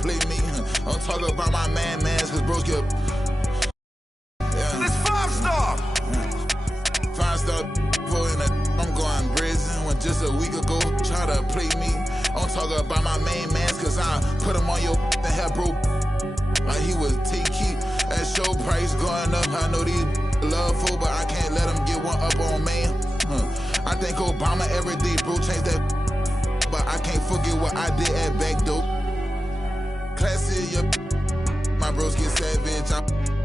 play me. I'm talking about my mans, cause bros get. Yeah. This 5-star. 5-star in a. I'm going prison when just a week ago try to play me. I'm talking about my mans, cause I put him on your and have bro. Like he was T-Key. That show price going up. I know these love for, but I can't let them get one up on man. I think Obama every day, bro, changed that. But I can't forget what I did at back dope. Classy, my bros get savage. I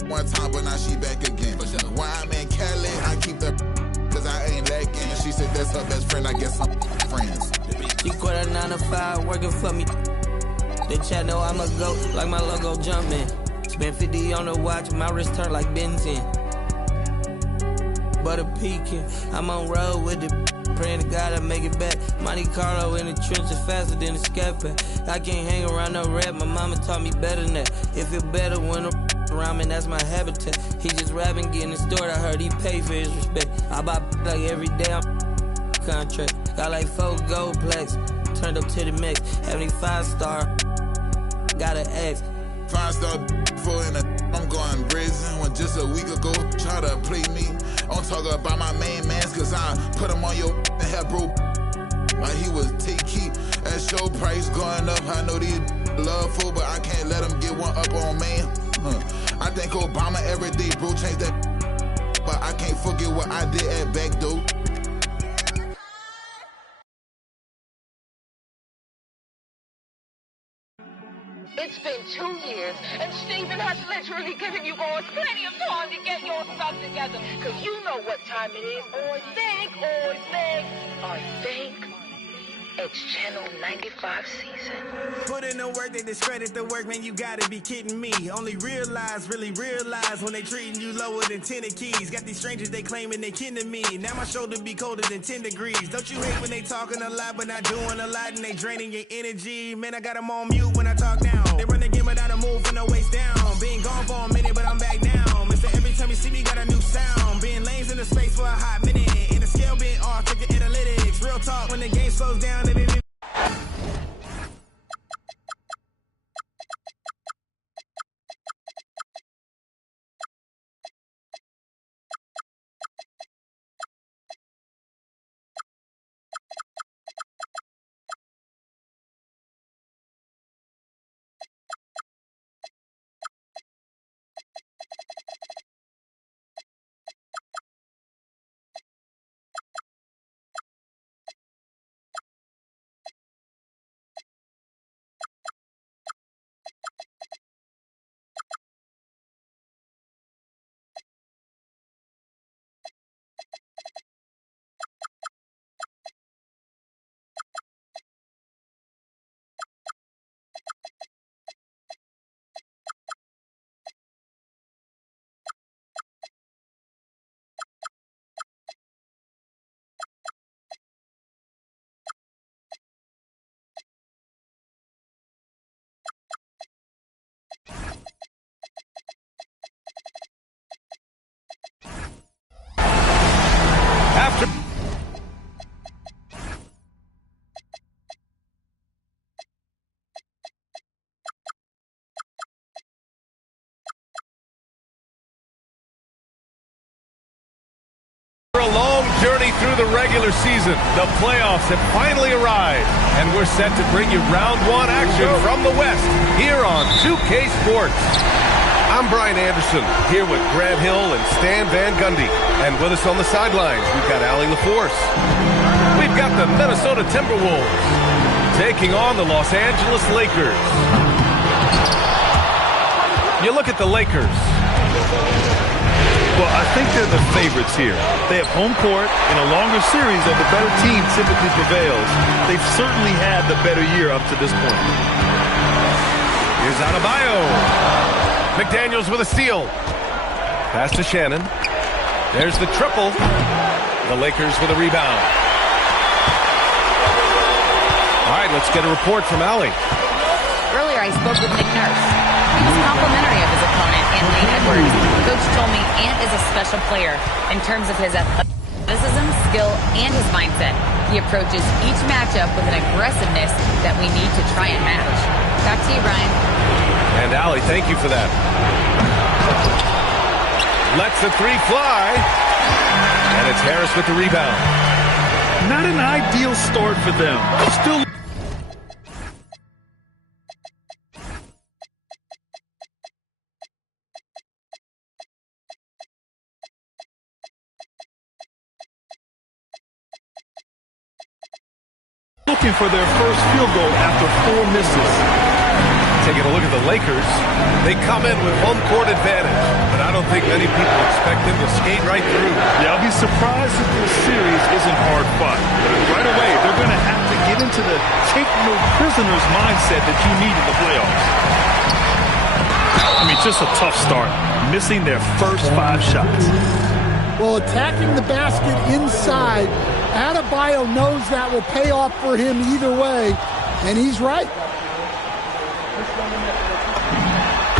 one time, but now she back again. Why I'm in Cali, I keep that cause I ain't lacking. She said that's her best friend, I guess I'm friends. She quit her 9 to 5, working for me. They chat know I'm a goat, like my logo jumping. Spent 50 on the watch, my wrist turned like Benton. Butter peeking, I'm on road with it. Praying to God I make it back. Monte Carlo in the trenches faster than a scat pack. I can't hang around no rap, my mama taught me better than that. It feel better when around me, that's my habitat. He just rapping, getting it stored, I heard he pay for his respect. I buy like every day, I'm contract. Got like 4 gold plaques, turned up to the max. 75-star, got an X. 5-star in a. I'm going prison when just a week ago try to play me. I'm talking about my mans, cause I put him on your and have bro. Like he was T-Key. That show price going up. I know these love for, but I can't let them get one up on man. I think Obama every day, bro, changed that. But I can't forget what I did at back dope. It's been 2 years, and Stephen has literally given you boys plenty of time to get your stuff together. Because you know what time it is. I think it's Channel 95 season. Put in the work, they discredit the work, man, you gotta be kidding me. Only really realize when they treating you lower than 10 keys. Got these strangers, they claiming they kin to me. Now my shoulder be colder than 10 degrees. Don't you hate when they talking a lot, but not doing a lot, and they draining your energy? Man, I got them on mute when I talk down. They run the game without a move and no waist down. Being gone for a minute, but I'm back now. Mister, every time you see me, got a new sound. Being lanes in the space for a hot minute. And the scale being off, check the analytics. Real talk, when the game slows down, and it A long journey through the regular season. The playoffs have finally arrived, and we're set to bring you round 1 action from the West here on 2K Sports. I'm Brian Anderson, here with Grant Hill and Stan Van Gundy. And with us on the sidelines, we've got Allie LaForce. We've got the Minnesota Timberwolves taking on the Los Angeles Lakers. You look at the Lakers. Well, I think they're the favorites here. They have home court. In a longer series, though, the better team typically prevails. They've certainly had the better year up to this point. Here's Adebayo. McDaniels with a steal. Pass to Shannon. There's the triple. The Lakers with a rebound. All right, let's get a report from Allie. Earlier, I spoke with Nick Nurse. He was complimentary of his opponent, Anthony Edwards. Coach told me Ant is a special player in terms of his athleticism, skill, and his mindset. He approaches each matchup with an aggressiveness that we need to try and match. Back to you, Brian. And Allie, thank you for that. Lets the three fly. And it's Harris with the rebound. Not an ideal start for them. Still looking for their first field goal after 4 misses. Taking a look at the Lakers, they come in with home court advantage, but I don't think many people expect them to skate right through. Yeah, I'll be surprised if this series isn't hard fought. Right away, they're going to have to get into the take no prisoners mindset that you need in the playoffs. I mean, just a tough start, missing their first 5 shots. Well, attacking the basket inside, Adebayo knows that will pay off for him either way, and he's right.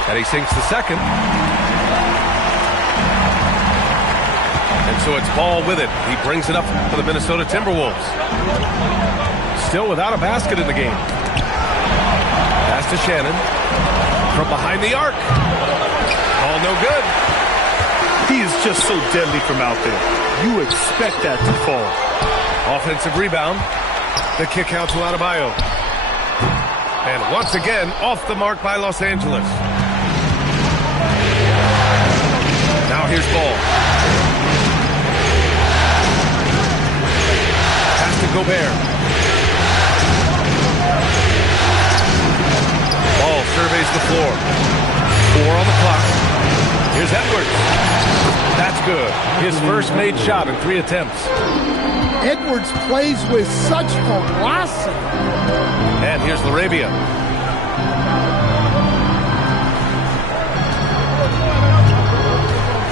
And he sinks the second. And so it's Ball with it. He brings it up for the Minnesota Timberwolves. Still without a basket in the game. Pass to Shannon. From behind the arc. Ball no good. He is just so deadly from out there. You expect that to fall. Offensive rebound. The kick out to Adebayo. And once again, off the mark by Los Angeles. Now here's Ball. Pass to Gobert. Ball surveys the floor. 4 on the clock. Here's Edwards. That's good. His first made shot in 3 attempts. Edwards plays with such velocity. And here's Larabia.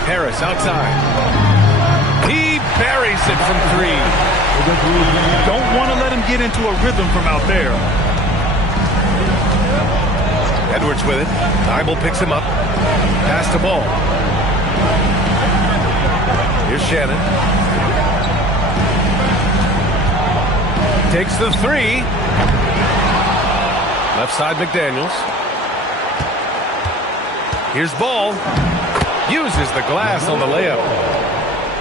Harris outside. He buries it from 3. Don't want to let him get into a rhythm from out there. Edwards with it. Thibault picks him up. Pass to Ball. Here's Shannon. Takes the 3. Left side McDaniels. Here's Ball. Uses the glass on the layup.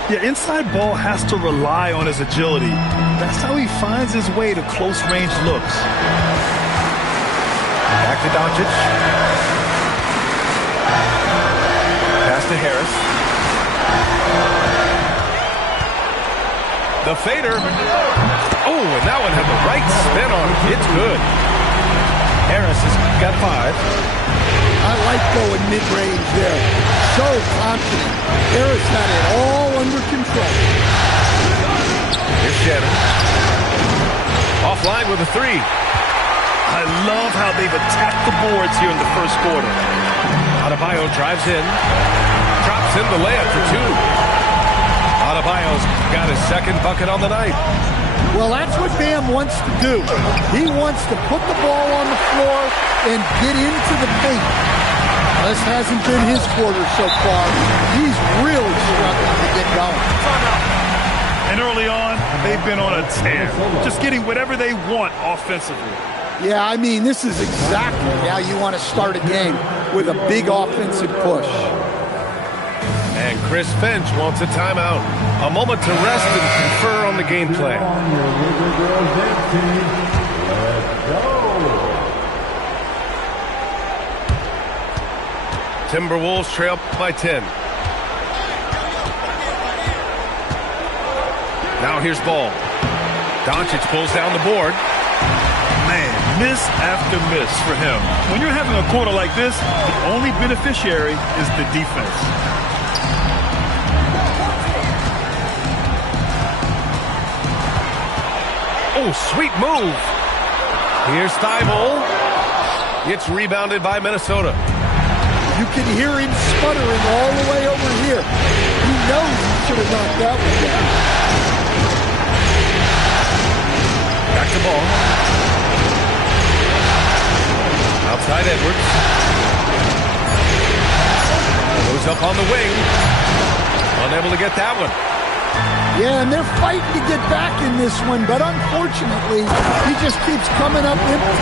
Yeah, inside Ball has to rely on his agility. That's how he finds his way to close-range looks. Back to Doncic. Pass to Harris. The fader. Oh, and that one had the right spin on it. It's good. Harris has got 5. I like going mid-range there. So confident. Harris had it all under control. Here's Shannon. Offline with a 3. I love how they've attacked the boards here in the first quarter. Adebayo drives in. Drops in the layup for 2. Adebayo's got his second bucket on the night. Well, that's what Bam wants to do. He wants to put the ball on the floor and get into the paint. This hasn't been his quarter so far. He's really struggling to get going. And early on, they've been on a tear. Just getting whatever they want offensively. Yeah, I mean, this is exactly how you want to start a game, with a big offensive push. And Chris Finch wants a timeout. A moment to rest and confer on the game plan. Timberwolves trail by 10. Now here's Ball. Doncic pulls down the board. Man, miss after miss for him. When you're having a quarter like this, the only beneficiary is the defense. Oh, sweet move. Here's Thibault. It's rebounded by Minnesota. You can hear him sputtering all the way over here. He knows he should have knocked that one down. Back to Ball. Outside Edwards. Goes up on the wing. Unable to get that one. Yeah, and they're fighting to get back in this one, but unfortunately, he just keeps coming up empty.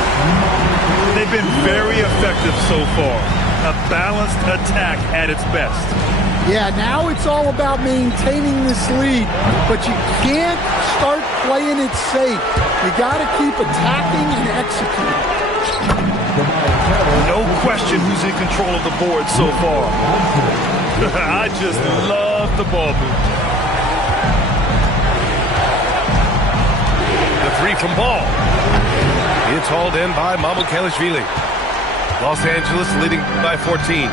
They've been very effective so far. A balanced attack at its best. Yeah, now it's all about maintaining this lead, but you can't start playing it safe. You got to keep attacking and executing. No question who's in control of the board so far. I just love the ball movement. The three from Ball. It's hauled in by Mamukelashvili. Los Angeles leading by 14.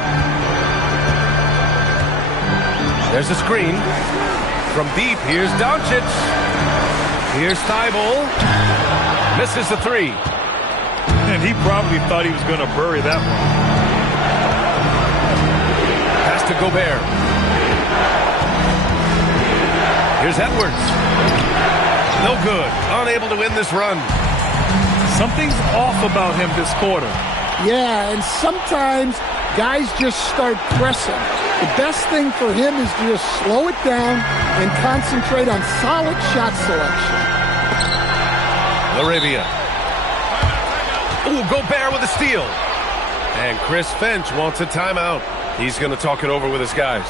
There's a screen. From deep, here's Doncic. Here's Thibault. Misses the three. And he probably thought he was going to bury that one. Pass to Gobert. Here's Edwards. No good. Unable to win this run. Something's off about him this quarter. Yeah, and sometimes guys just start pressing. The best thing for him is to just slow it down and concentrate on solid shot selection. Laravia. Ooh, Gobert with a steal. And Chris Finch wants a timeout. He's going to talk it over with his guys.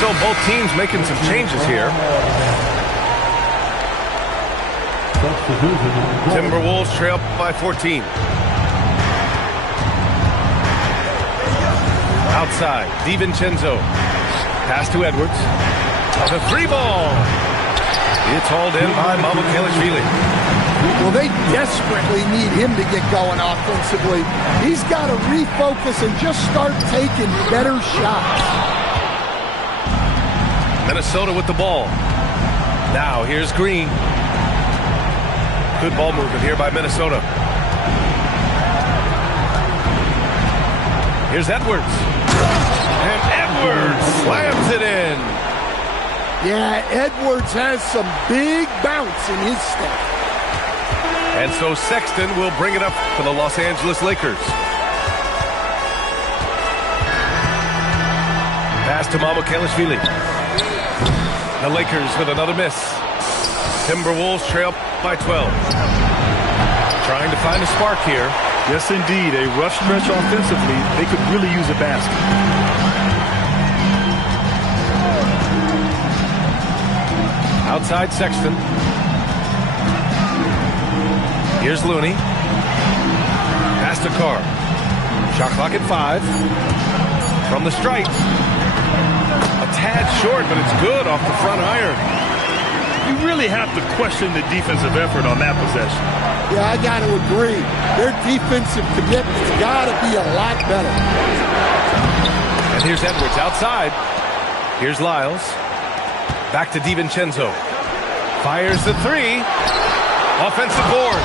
So both teams making some changes here. Timberwolves trail by 14. Outside, DiVincenzo. Pass to Edwards. The three ball. It's hauled in by Mamukelashvili. Well, they desperately need him to get going offensively. He's got to refocus and just start taking better shots. Minnesota with the ball. Now here's Green. Good ball movement here by Minnesota. Here's Edwards. And Edwards slams it in. Yeah, Edwards has some big bounce in his step. And so Sexton will bring it up for the Los Angeles Lakers. Pass to Mamukelashvili. The Lakers with another miss. Timberwolves trail by 12. Trying to find a spark here. Yes, indeed. A rough stretch offensively. They could really use a basket. Outside Sexton. Here's Looney. Pass to Carr. Shot clock at 5. From the stripe. A tad short, but it's good off the front iron. You really have to question the defensive effort on that possession. Yeah, I got to agree. Their defensive commitment's got to be a lot better. And here's Edwards outside. Here's Lyles. Back to DiVincenzo. Fires the three. Offensive board.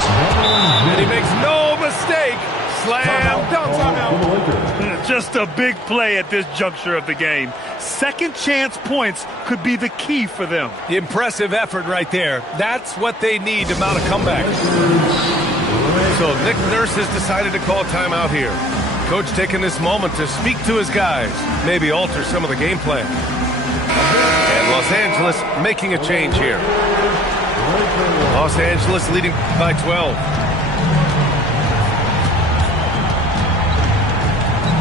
And he makes no mistake. Slam dunk. Just a big play at this juncture of the game. Second chance points could be the key for them. Impressive effort right there. That's what they need to mount a comeback. So Nick Nurse has decided to call timeout here. Coach taking this moment to speak to his guys, maybe alter some of the game plan. And Los Angeles making a change here. Los Angeles leading by 12.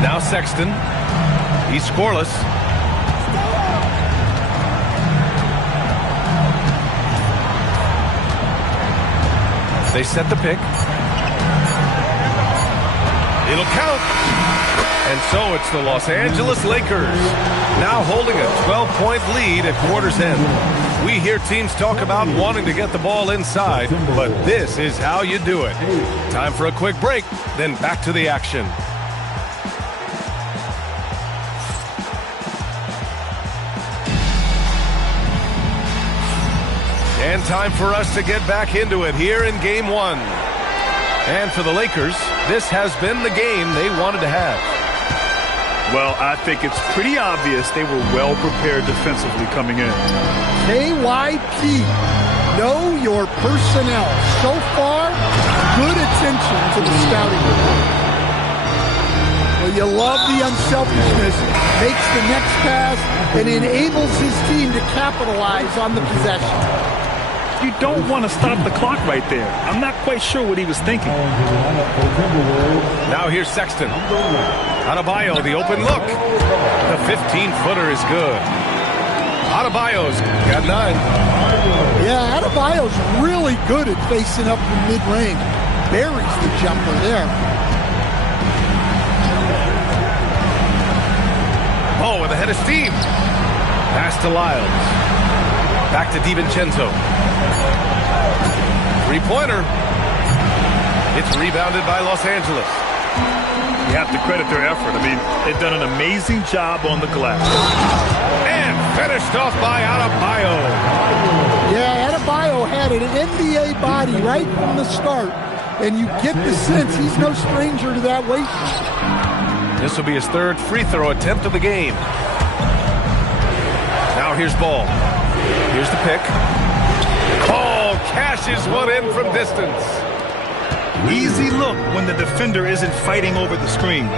Now Sexton. He's scoreless. They set the pick. It'll count. And so it's the Los Angeles Lakers now holding a 12-point lead at quarter's end. We hear teams talk about wanting to get the ball inside, but this is how you do it. Time for a quick break, then back to the action. And time for us to get back into it here in Game 1. And for the Lakers, this has been the game they wanted to have. Well, I think it's pretty obvious they were well prepared defensively coming in. KYP, know your personnel. So far, good attention to the scouting report. Well, you love the unselfishness. Makes the next pass and enables his team to capitalize on the possession. You don't want to stop the clock right there. I'm not quite sure what he was thinking. Now here's Sexton. Adebayo, the open look. The 15-footer is good. Adebayo's got 9. Yeah, Adebayo's really good at facing up from mid-range. Buries the jumper there. Oh, with a head of steam. Pass to Lyles. Back to DiVincenzo. Three-pointer. It's rebounded by Los Angeles. You have to credit their effort. I mean, they've done an amazing job on the glass. And finished off by Adebayo. Yeah, Adebayo had an NBA body right from the start. And you get the sense he's no stranger to that weight. This will be his 3rd free throw attempt of the game. Now here's Ball. Here's the pick. Oh, cashes one in from distance. Easy look when the defender isn't fighting over the screen.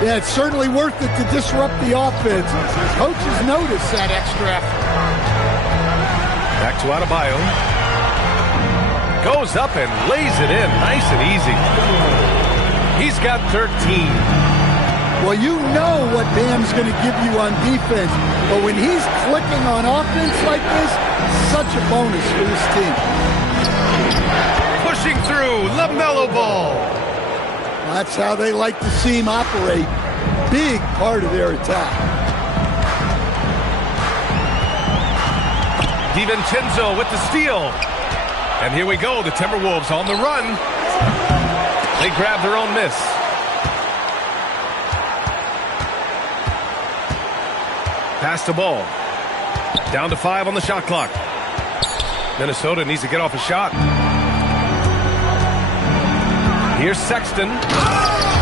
Yeah, it's certainly worth it to disrupt the offense. Coaches notice that extra effort. Back to Adebayo. Goes up and lays it in nice and easy. He's got 13. Well, you know what Bam's going to give you on defense, but when he's clicking on offense like this, such a bonus for this team. Pushing through, LaMelo Ball. That's how they like to see him operate. Big part of their attack. DiVincenzo with the steal. And here we go, the Timberwolves on the run. They grab their own miss. Pass the ball. Down to 5 on the shot clock. Minnesota needs to get off a shot. Here's Sexton.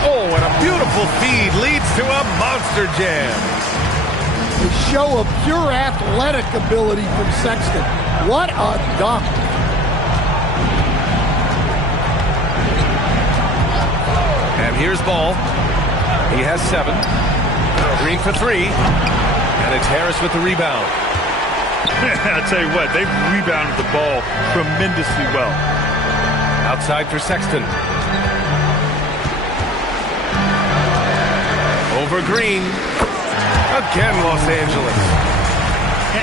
Oh, and a beautiful feed leads to a monster jam. A show of pure athletic ability from Sexton. What a dunk. And here's Ball. He has 7. Green for 3. And it's Harris with the rebound. I tell you what, they've rebounded the ball tremendously well. Outside for Sexton. Over Green. Again, Los Angeles.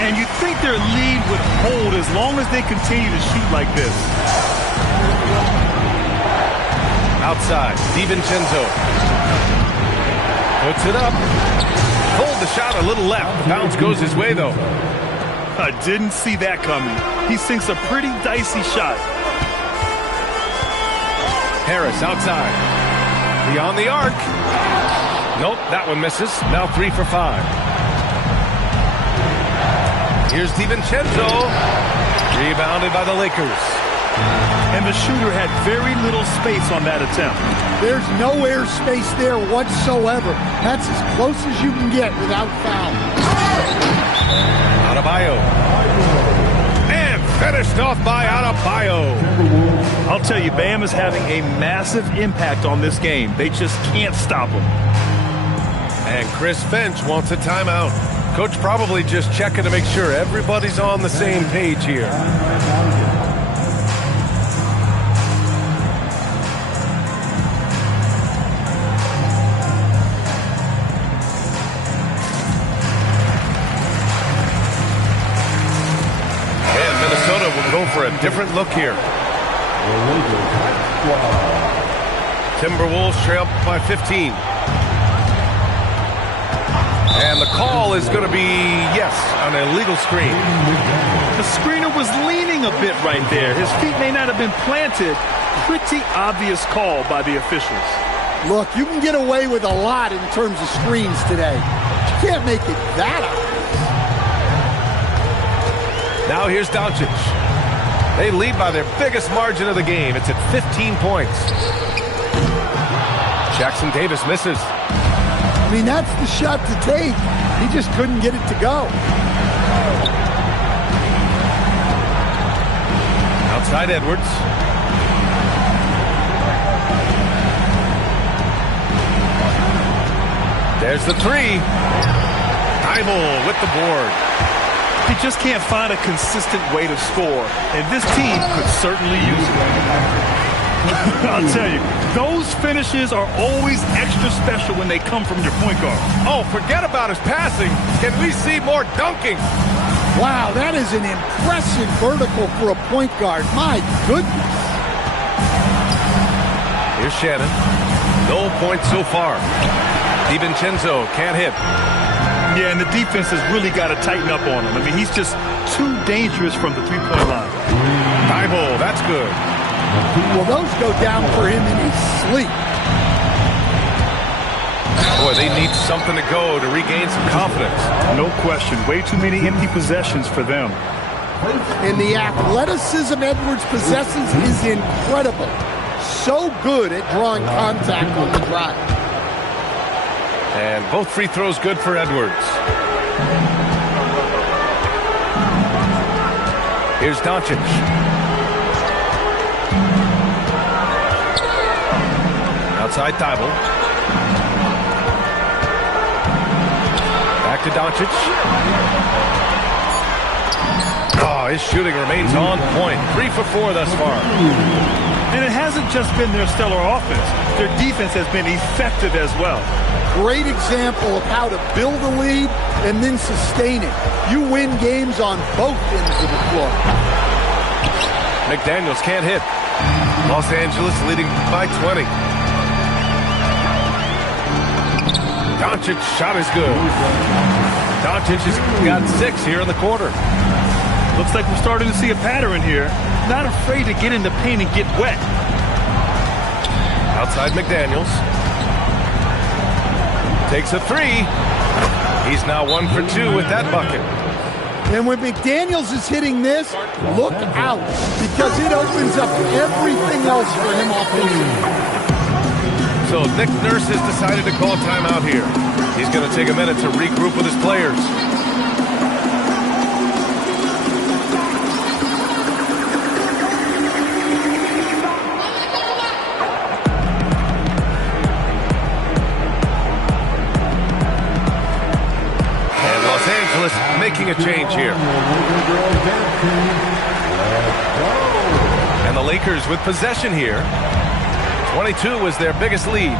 And you think their lead would hold as long as they continue to shoot like this. Outside, DiVincenzo. Puts it up. Pulled the shot a little left. The bounce goes his way, though. I didn't see that coming. He sinks a pretty dicey shot. Harris outside. Beyond the arc. Nope, that one misses. Now 3 for 5. Here's DiVincenzo. Rebounded by the Lakers. And the shooter had very little space on that attempt. There's no air space there whatsoever. That's as close as you can get without foul. Adebayo. And finished off by Adebayo. I'll tell you, Bam is having a massive impact on this game. They just can't stop him. And Chris Finch wants a timeout. Coach probably just checking to make sure everybody's on the same page here. Go for a different look here. Timberwolves trail by 15. And the call is going to be, yes, an illegal screen. The screener was leaning a bit right there. His feet may not have been planted. Pretty obvious call by the officials. Look, you can get away with a lot in terms of screens today. You can't make it that obvious. Now here's Doncic. They lead by their biggest margin of the game. It's at 15 points. Jackson Davis misses. I mean, that's the shot to take. He just couldn't get it to go. Outside Edwards. There's the three. Heibel with the board. He just can't find a consistent way to score, and this team could certainly use it. I'll tell you, those finishes are always extra special when they come from your point guard. Oh, forget about his passing. Can we see more dunking? Wow, that is an impressive vertical for a point guard. My goodness. Here's Shannon. No points so far. DiVincenzo can't hit. Yeah, and the defense has really got to tighten up on him. I mean, he's just too dangerous from the three-point line. Heibel, that's good. Well, those go down for him in his sleep. Boy, they need something to go to regain some confidence. No question. Way too many empty possessions for them. And the athleticism Edwards possesses is incredible. So good at drawing contact on the drive. And both free throws good for Edwards. Here's Doncic. Outside Thibault. Back to Doncic. Oh, his shooting remains on point. 3 for 4 thus far. And it hasn't just been their stellar offense. Their defense has been effective as well. Great example of how to build a lead and then sustain it. You win games on both ends of the floor. McDaniels can't hit. Los Angeles leading by 20. Doncic's shot is good. Doncic has got 6 here in the quarter. Looks like we're starting to see a pattern here. Not afraid to get in the paint and get wet. Outside McDaniels. Takes a 3. He's now 1 for 2 with that bucket. And when McDaniels is hitting this, look out, because it opens up everything else for him offensively. So Nick Nurse has decided to call timeout here. He's going to take a minute to regroup with his players. Making a change here. And the Lakers with possession here. 22 was their biggest lead.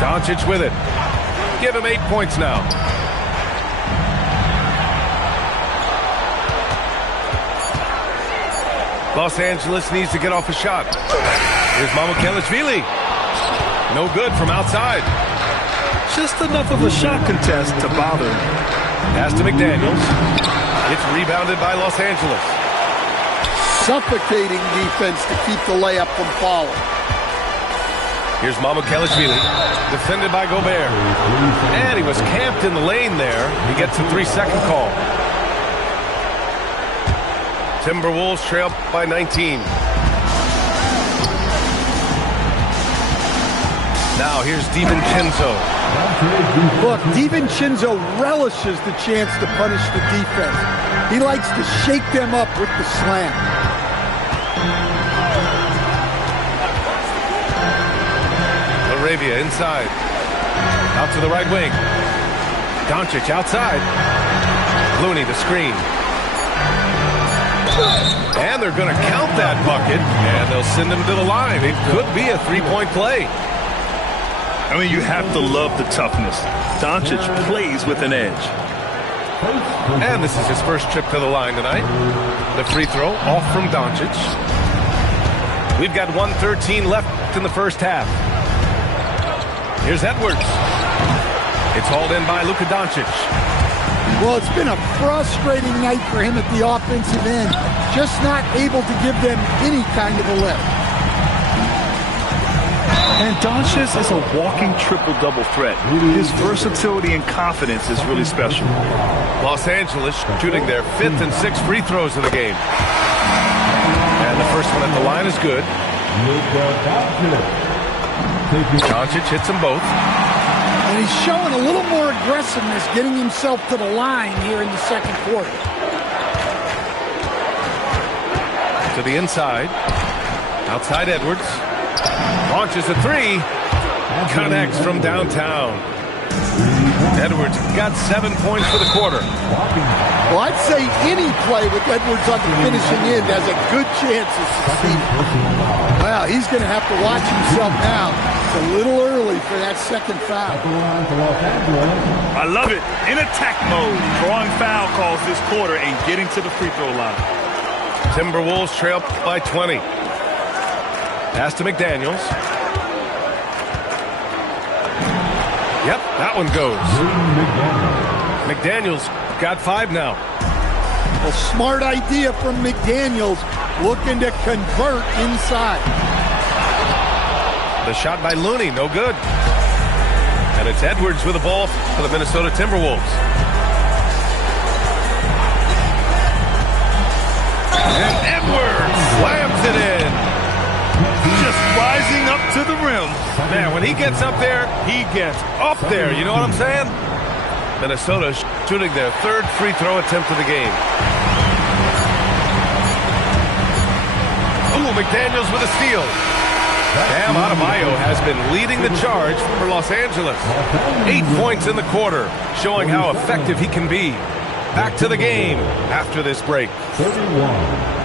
Doncic with it. Give him 8 points now. Los Angeles needs to get off a shot. Here's Mamukelashvili. No good from outside. Just enough of a shot contest to bother him. Pass to McDaniels. It's rebounded by Los Angeles. Suffocating defense to keep the layup from falling. Here's Mamukelashvili. Defended by Gobert. And he was camped in the lane there. He gets a 3-second call. Timberwolves trail by 19. Now here's DiVincenzo. Look, DiVincenzo relishes the chance to punish the defense. He likes to shake them up with the slam. Laravia inside. Out to the right wing. Doncic outside. Looney the screen. And they're going to count that bucket, and they'll send him to the line. It could be a 3-point play. I mean, you have to love the toughness. Doncic plays with an edge. And this is his first trip to the line tonight. The free throw off from Doncic. We've got 1:13 left in the first half. Here's Edwards. It's hauled in by Luka Doncic. Well, it's been a frustrating night for him at the offensive end. Just not able to give them any kind of a lift. And Doncic is a walking triple-double threat. His versatility and confidence is really special. Los Angeles shooting their 5th and 6th free throws of the game. And the first one at the line is good. Doncic hits them both. And he's showing a little more aggressiveness, getting himself to the line here in the second quarter. To the inside. Outside Edwards. Launches a three. Connects from downtown. Edwards got 7 points for the quarter. Well, I'd say any play with Edwards on the finishing end has a good chance of succeeding. Well, he's going to have to watch himself now. It's a little early for that second foul. I love it. In attack mode, drawing foul calls this quarter and getting to the free throw line. Timberwolves trail by 20. Pass to McDaniels. Yep, that one goes. McDaniels got 5 now. A smart idea from McDaniels, looking to convert inside. The shot by Looney, no good. And it's Edwards with the ball for the Minnesota Timberwolves. And Edwards slams it in. Just rising up to the rim. Man, when he gets up there, he gets up there. You know what I'm saying? Minnesota shooting their 3rd free throw attempt of the game. Ooh, McDaniels with a steal. Bam Adebayo has been leading the charge for Los Angeles. 8 points in the quarter, showing how effective he can be. Back to the game after this break. 31.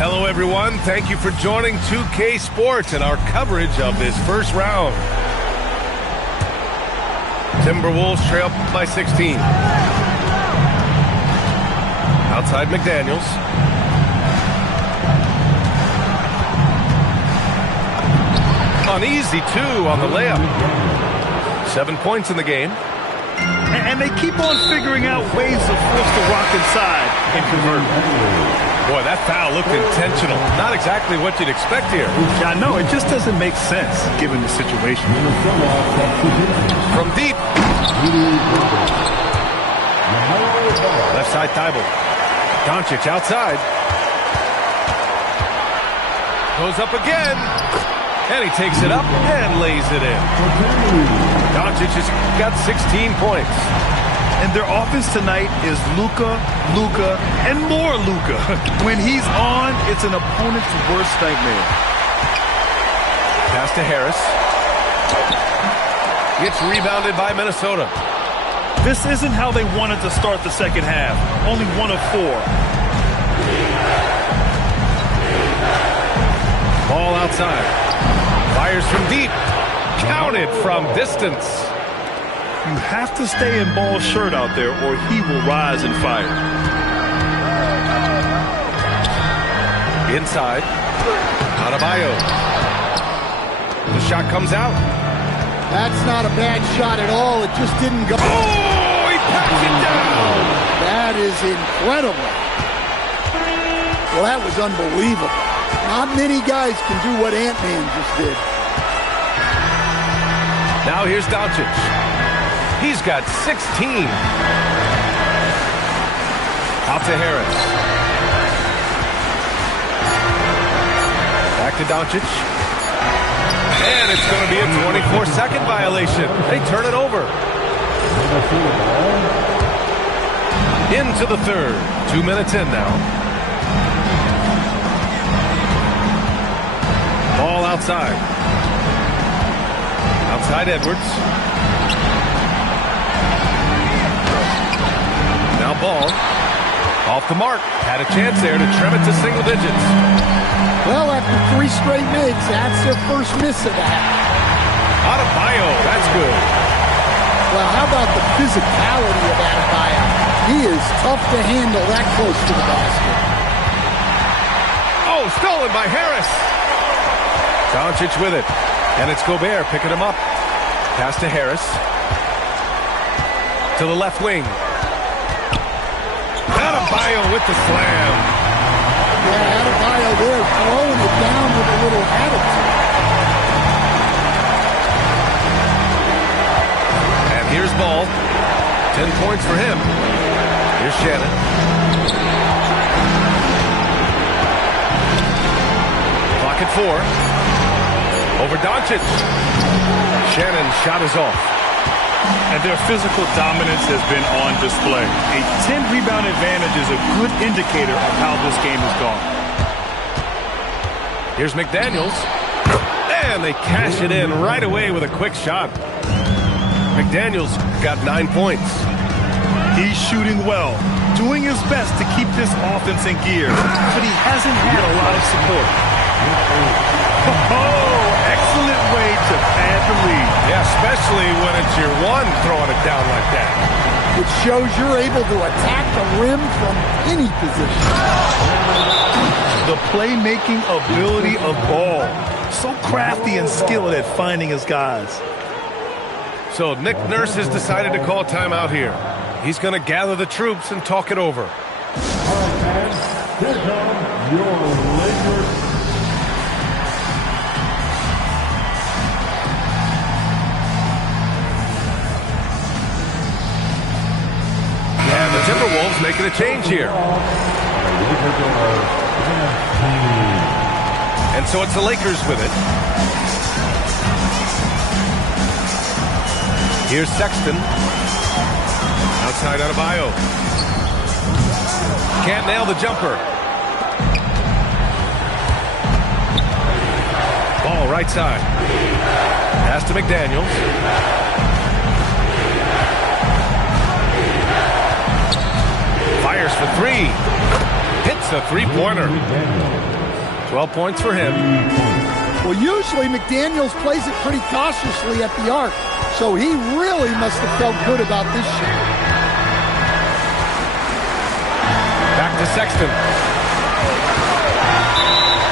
Hello, everyone. Thank you for joining 2K Sports and our coverage of this first round. Timberwolves trail by 16. Outside McDaniels. Uneasy, too, on the layup. 7 points in the game. And they keep on figuring out ways to force the rock inside and convert. Boy, that foul looked intentional. Not exactly what you'd expect here. Yeah, I know. It just doesn't make sense given the situation. From deep. Left side Thibault. Doncic outside. Goes up again. And he takes it up and lays it in. Doncic has got 16 points. And their offense tonight is Luka, and more Luka. When he's on, it's an opponent's worst nightmare. Pass to Harris. Gets rebounded by Minnesota. This isn't how they wanted to start the second half. Only 1 of 4. Ball outside. Fires from deep. Counted from distance. You have to stay in Ball's shirt out there or he will rise and fire. Inside. Adebayo. The shot comes out. That's not a bad shot at all. It just didn't go. Oh, he packs it down. That is incredible. Well, that was unbelievable. Not many guys can do what Ant-Man just did. Now here's Doncic. He's got 16. Out to Harris. Back to Doncic. And it's going to be a 24-second violation. They turn it over. Into the third. 2 minutes in now. Ball outside. Outside Edwards. Now Ball. Off the mark. Had a chance there to trim it to single digits. Well, after 3 straight makes, that's their first miss of the half. Adebayo, that's good. Well, how about the physicality of Adebayo? He is tough to handle that close to the basket. Oh, stolen by Harris. Doncic with it. And it's Gobert picking him up. Pass to Harris. To the left wing. Adebayo with the slam. Yeah, Adebayo there throwing it down with a little attitude. Here's Ball. 10 points for him. Here's Shannon. Clock at 4. Over Doncic. Shannon's shot is off. And their physical dominance has been on display. A 10-rebound advantage is a good indicator of how this game has gone. Here's McDaniels. And they cash it in right away with a quick shot. McDaniels got 9 points. He's shooting well, doing his best to keep this offense in gear, but he hasn't had a lot of support. Oh, excellent way to pad the lead. Yeah, especially when it's your one throwing it down like that. It shows you're able to attack the rim from any position. The playmaking ability of Ball. So crafty and skilled at finding his guys. So Nick Nurse has decided to call timeout here. He's going to gather the troops and talk it over. All right, fans, here come your Lakers. And the Timberwolves making a change here. And so it's the Lakers with it. Here's Sexton. Outside Adebayo. Can't nail the jumper. Ball right side. Pass to McDaniels. Fires for 3. Hits a three-pointer. 12 points for him. Well, usually McDaniels plays it pretty cautiously at the arc, so he really must have felt good about this shot. Back to Sexton.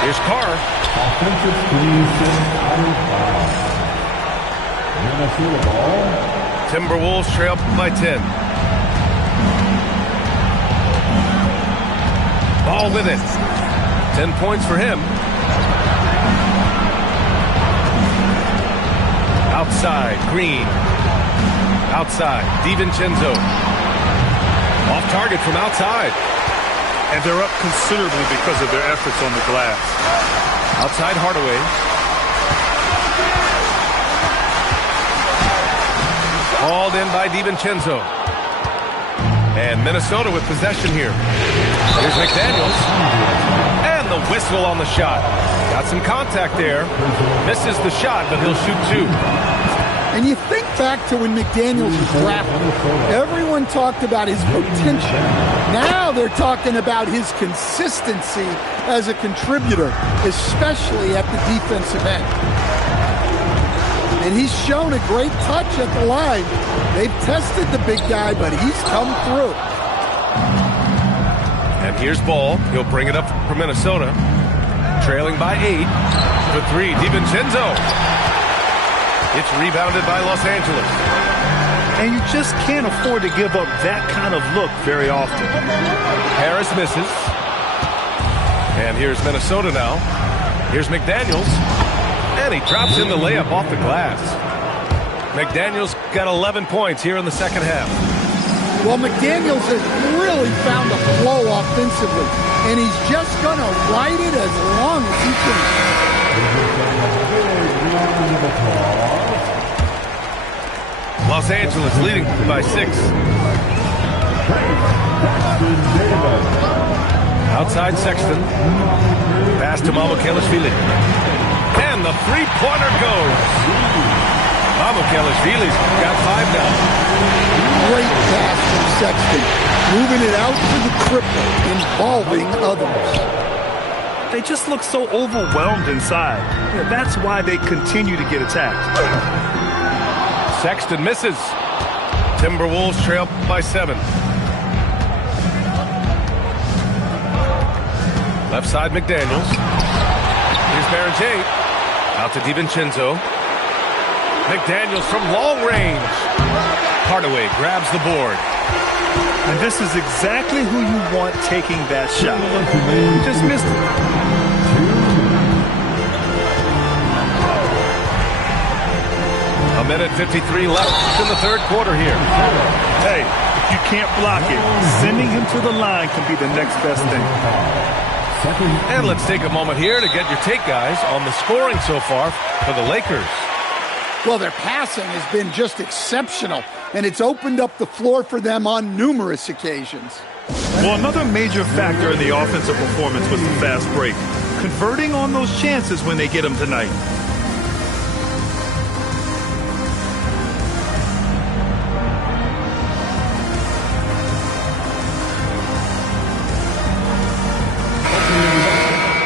Here's Carr. Offensive screen Minnesota ball. Timberwolves trail by 10. Ball with it. 10 points for him. Outside, Green. Outside, DiVincenzo. Off target from outside. And they're up considerably because of their efforts on the glass. Outside Hardaway. Hauled in by DiVincenzo. And Minnesota with possession here. Here's McDaniels. And the whistle on the shot. Got some contact there. Misses the shot, but he'll shoot 2. And you think back to when McDaniels was drafted. Everyone talked about his potential. Now they're talking about his consistency as a contributor, especially at the defensive end. And he's shown a great touch at the line. They've tested the big guy, but he's come through. And here's Ball. He'll bring it up for Minnesota. Trailing by 8. For 3, DiVincenzo. It's rebounded by Los Angeles. And you just can't afford to give up that kind of look very often. Harris misses. And here's Minnesota now. Here's McDaniels. And he drops in the layup off the glass. McDaniels got 11 points here in the second half. Well, McDaniels has really found a flow offensively, and he's just going to ride it as long as he can. Los Angeles leading by 6. Outside Sexton. Pass to Mamukelashvili. And the three-pointer goes. Mamukelashvili's got 5 now. Great pass from Sexton. Moving it out to the triple, involving others. They just look so overwhelmed inside. Yeah, that's why they continue to get attacked. Sexton misses. Timberwolves trail by 7. Left side McDaniels. Here's Barrett. Out to DiVincenzo. McDaniels from long range. Hardaway grabs the board. And this is exactly who you want taking that shot. He just missed it. minute 53 left in the third quarter here. Hey, if you can't block it, sending him to the line can be the next best thing. And let's take a moment here to get your take, guys, on the scoring so far for the Lakers. Well, their passing has been just exceptional, and it's opened up the floor for them on numerous occasions. Well, another major factor in the offensive performance was the fast break. Converting on those chances when they get them tonight.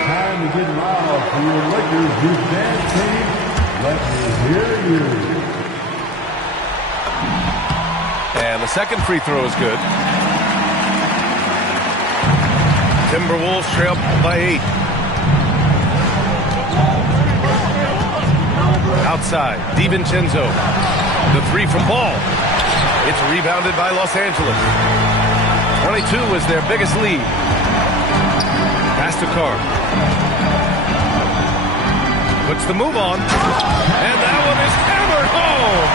Time to get loud for your Lakers defense team. Let me hear you. And the second free throw is good. Timberwolves trail by 8. Outside, DiVincenzo. The three from Ball. It's rebounded by Los Angeles. 22 was their biggest lead. Pass to Carr. Puts the move on. And that one is hammered home.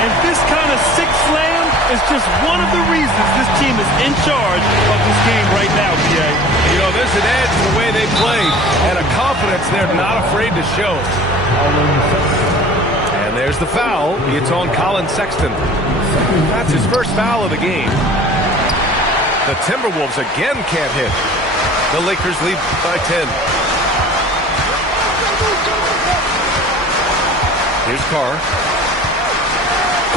And this kind of six slam is just one of the reasons this team is in charge of this game right now, PA. You know, there's an edge to the way they play and a confidence they're not afraid to show. And there's the foul. It's on Colin Sexton. That's his first foul of the game. The Timberwolves again can't hit. The Lakers lead by 10. Here's Carr.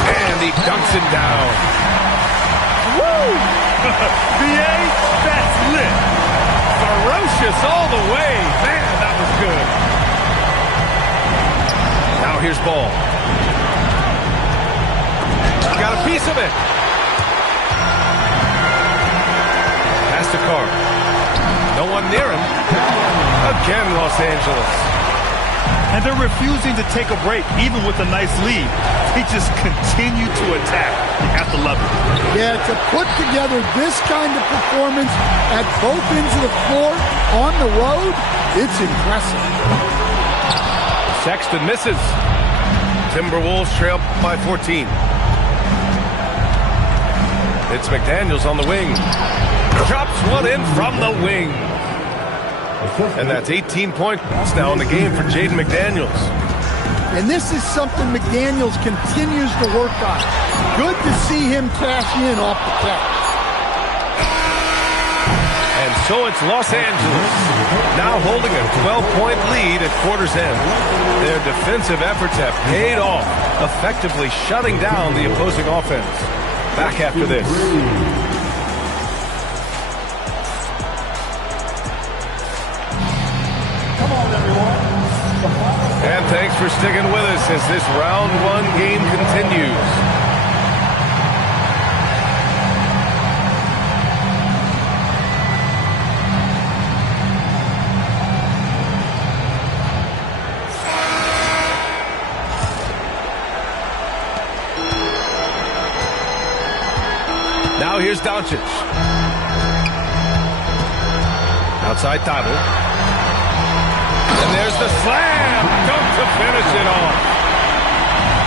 And he dunks it down. Woo! VA, that's lit. Ferocious all the way. Man, that was good. Now here's Ball. Got a piece of it. Pass to Carr. No one near him. Again, Los Angeles. And they're refusing to take a break, even with a nice lead. They just continue to attack. You have to love it. Yeah, to put together this kind of performance at both ends of the floor on the road, it's impressive. Sexton misses. Timberwolves trail by 14. It's McDaniels on the wing. Drops one in from the wing. And that's 18 points now in the game for Jaden McDaniels. And this is something McDaniels continues to work on. Good to see him cash in off the catch. And so it's Los Angeles, now holding a 12-point lead at quarter's end. Their defensive efforts have paid off, effectively shutting down the opposing offense. Back after this. And thanks for sticking with us as this round one game continues. Now here's Doncic. Outside Thibault. And there's the slam. Dunk to finish it off.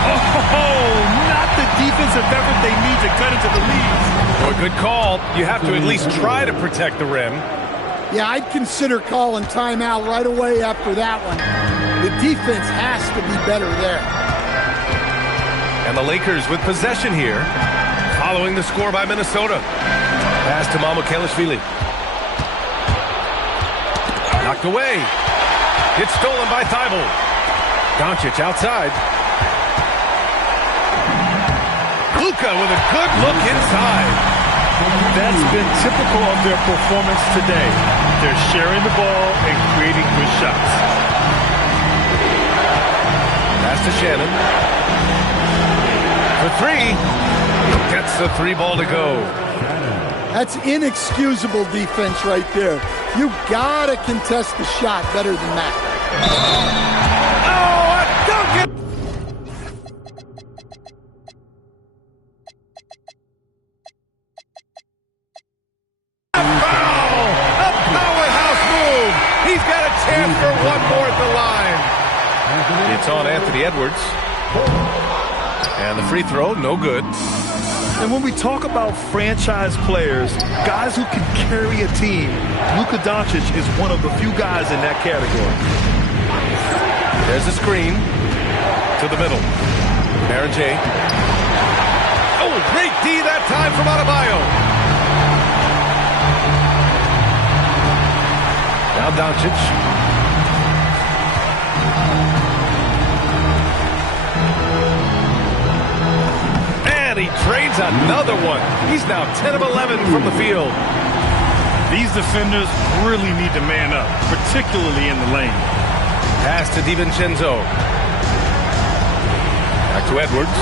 Oh, not the defensive effort they need to cut into the lead. Well, good call. You have to at least try to protect the rim. Yeah, I'd consider calling timeout right away after that one. The defense has to be better there. And the Lakers with possession here, following the score by Minnesota. Pass to Mamukelashvili. Knocked away. It's stolen by Thibault. Doncic outside. Luka with a good look inside. That's been typical of their performance today. They're sharing the ball and creating good shots. Pass to Shannon. For three. Gets the three ball to go. That's inexcusable defense right there. You gotta contest the shot better than that. Oh, a dunk! A foul! A powerhouse move! He's got a chance for one more at the line. It's on Anthony Edwards. And the free throw, no good. And when we talk about franchise players, guys who can carry a team, Luka Doncic is one of the few guys in that category. There's a screen to the middle. Ncaa. Oh, great D that time from Adebayo. Now Doncic. And he drains another one. He's now 10 of 11 from the field. These defenders really need to man up, particularly in the lane. Pass to DiVincenzo. Back to Edwards.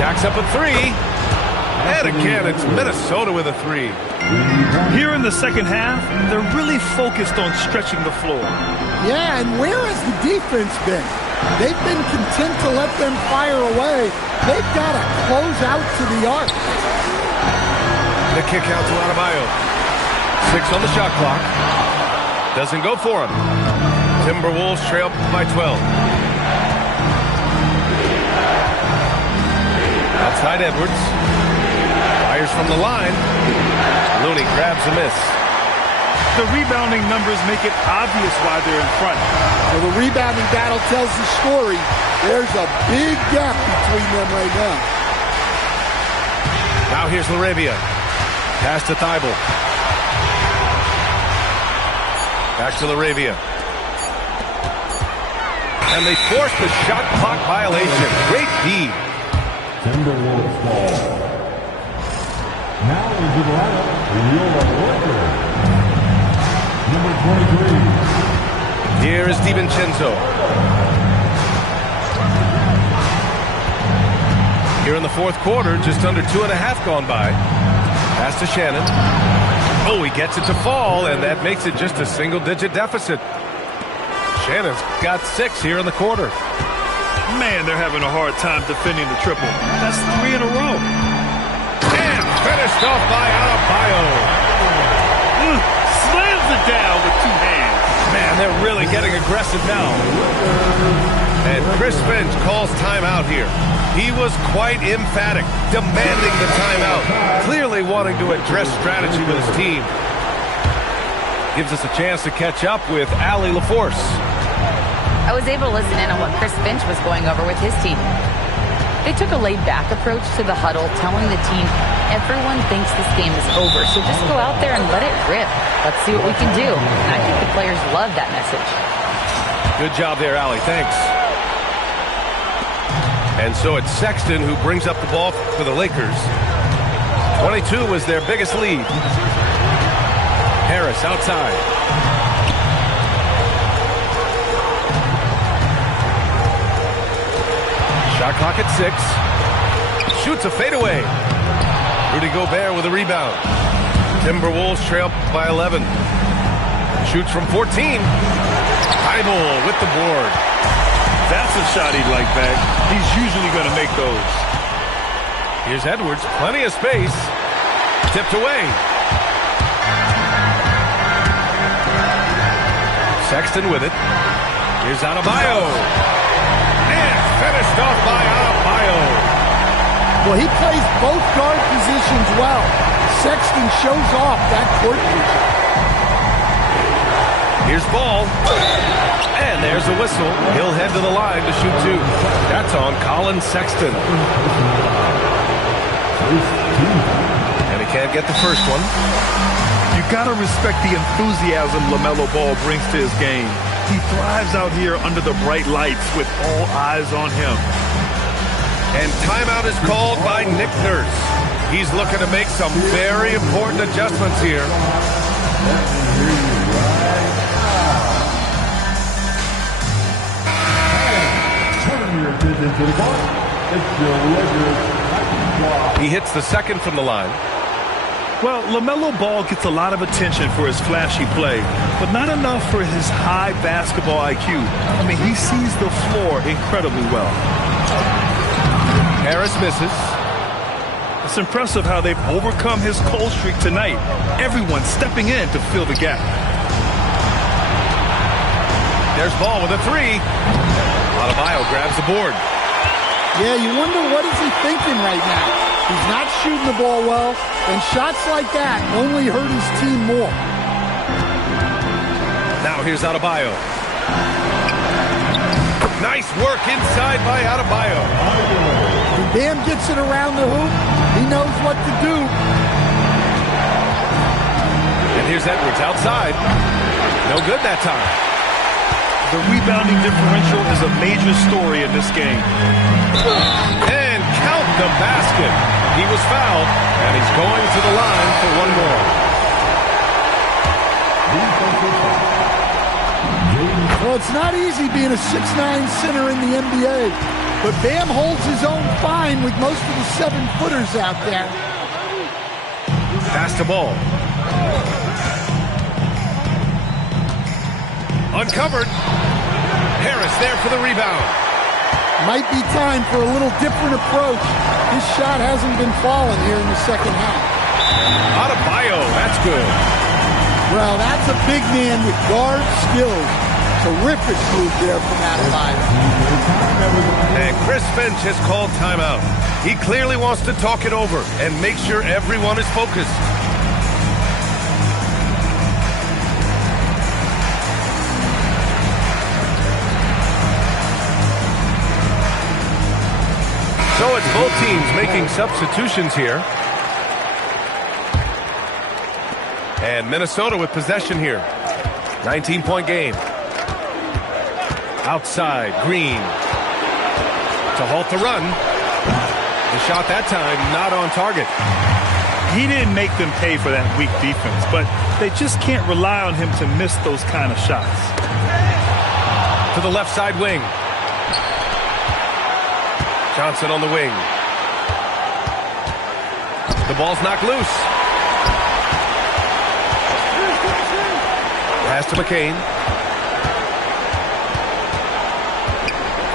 Jacks up a three. And again, it's Minnesota with a three. Here in the second half, they're really focused on stretching the floor. Yeah, and where has the defense been? They've been content to let them fire away. They've got to close out to the arc. The kick out to Adebayo. 6 on the shot clock. Doesn't go for him. Timberwolves trail by 12. Outside Edwards. Fires from the line. Looney grabs a miss. The rebounding numbers make it obvious why they're in front. Well, the rebounding battle tells the story. There's a big gap between them right now. Now here's LaRavia. Pass to Thibault. Back to LaRavia. And they forced the shot clock violation. Great D. Timberwolves ball. Now into the lineup, your worker. Number 23. Here is DiVincenzo. Here in the fourth quarter, just under 2.5 gone by. Pass to Shannon. Oh, he gets it to fall, and that makes it just a single-digit deficit. Shannon's got 6 here in the quarter. Man, they're having a hard time defending the triple. That's 3 in a row. And finished off by Adebayo. Slams it down with 2 hands. Man, they're really getting aggressive now. And Chris Finch calls timeout here. He was quite emphatic, demanding the timeout, clearly wanting to address strategy with his team. Gives us a chance to catch up with Allie LaForce. I was able to listen in on what Chris Finch was going over with his team. They took a laid-back approach to the huddle, telling the team, everyone thinks this game is over, so just go out there and let it rip. Let's see what we can do. And I think the players love that message. Good job there, Allie. Thanks. And so it's Sexton who brings up the ball for the Lakers. 22 was their biggest lead. Harris outside. Shot clock at 6. Shoots a fadeaway. Rudy Gobert with a rebound. Timberwolves trail by 11. Shoots from 14. Thibault with the board. That's a shot he'd like back. He's usually going to make those. Here's Edwards. Plenty of space. Tipped away. Sexton with it. Here's Adebayo. And finished off by Adebayo. Well, he plays both guard positions well. Sexton shows off that court vision. Here's Ball. And there's a whistle. He'll head to the line to shoot 2. That's on Colin Sexton. And he can't get the first one. You gotta respect the enthusiasm LaMelo Ball brings to his game. He thrives out here under the bright lights with all eyes on him. And timeout is called by Nick Nurse. He's looking to make some very important adjustments here. He hits the second from the line. Well, LaMelo Ball gets a lot of attention for his flashy play, but not enough for his high basketball IQ. I mean, he sees the floor incredibly well. Harris misses. It's impressive how they've overcome his cold streak tonight. Everyone stepping in to fill the gap. There's Ball with a 3. Adebayo grabs the board. Yeah, you wonder what is he thinking right now. He's not shooting the ball well, and shots like that only hurt his team more. Now here's Adebayo. Nice work inside by Adebayo. When Bam gets it around the hoop, he knows what to do. And here's Edwards outside. No good that time. The rebounding differential is a major story in this game. And count the basket. He was fouled, and he's going to the line for one more. Well, it's not easy being a 6'9" center in the NBA, but Bam holds his own fine with most of the 7-footers out there. Pass the ball. Uncovered. Harris there for the rebound. Might be time for a little different approach. His shot hasn't been falling here in the second half. Adebayo, that's good. Well, that's a big man with guard skills. Terrific move there from Adebayo. And Chris Finch has called timeout. He clearly wants to talk it over and make sure everyone is focused. So it's both teams making substitutions here. And Minnesota with possession here. 19-point game. Outside, Green. To halt the run. The shot that time not on target. He didn't make them pay for that weak defense, but they just can't rely on him to miss those kind of shots. To the left side wing. Johnson on the wing. The ball's knocked loose. Pass to McCain.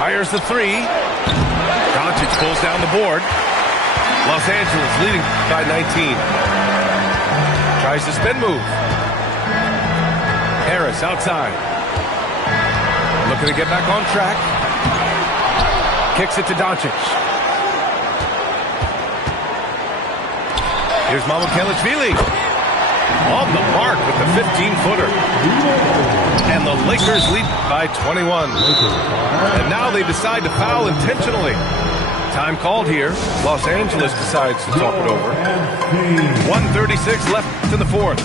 Fires the three. Doncic pulls down the board. Los Angeles leading by 19. Tries the spin move. Harris outside. Looking to get back on track. Kicks it to Doncic. Here's Mamukelashvili. On the mark with the 15-footer. And the Lakers lead by 21. And now they decide to foul intentionally. Time called here. Los Angeles decides to talk it over. 1:36 left in the fourth.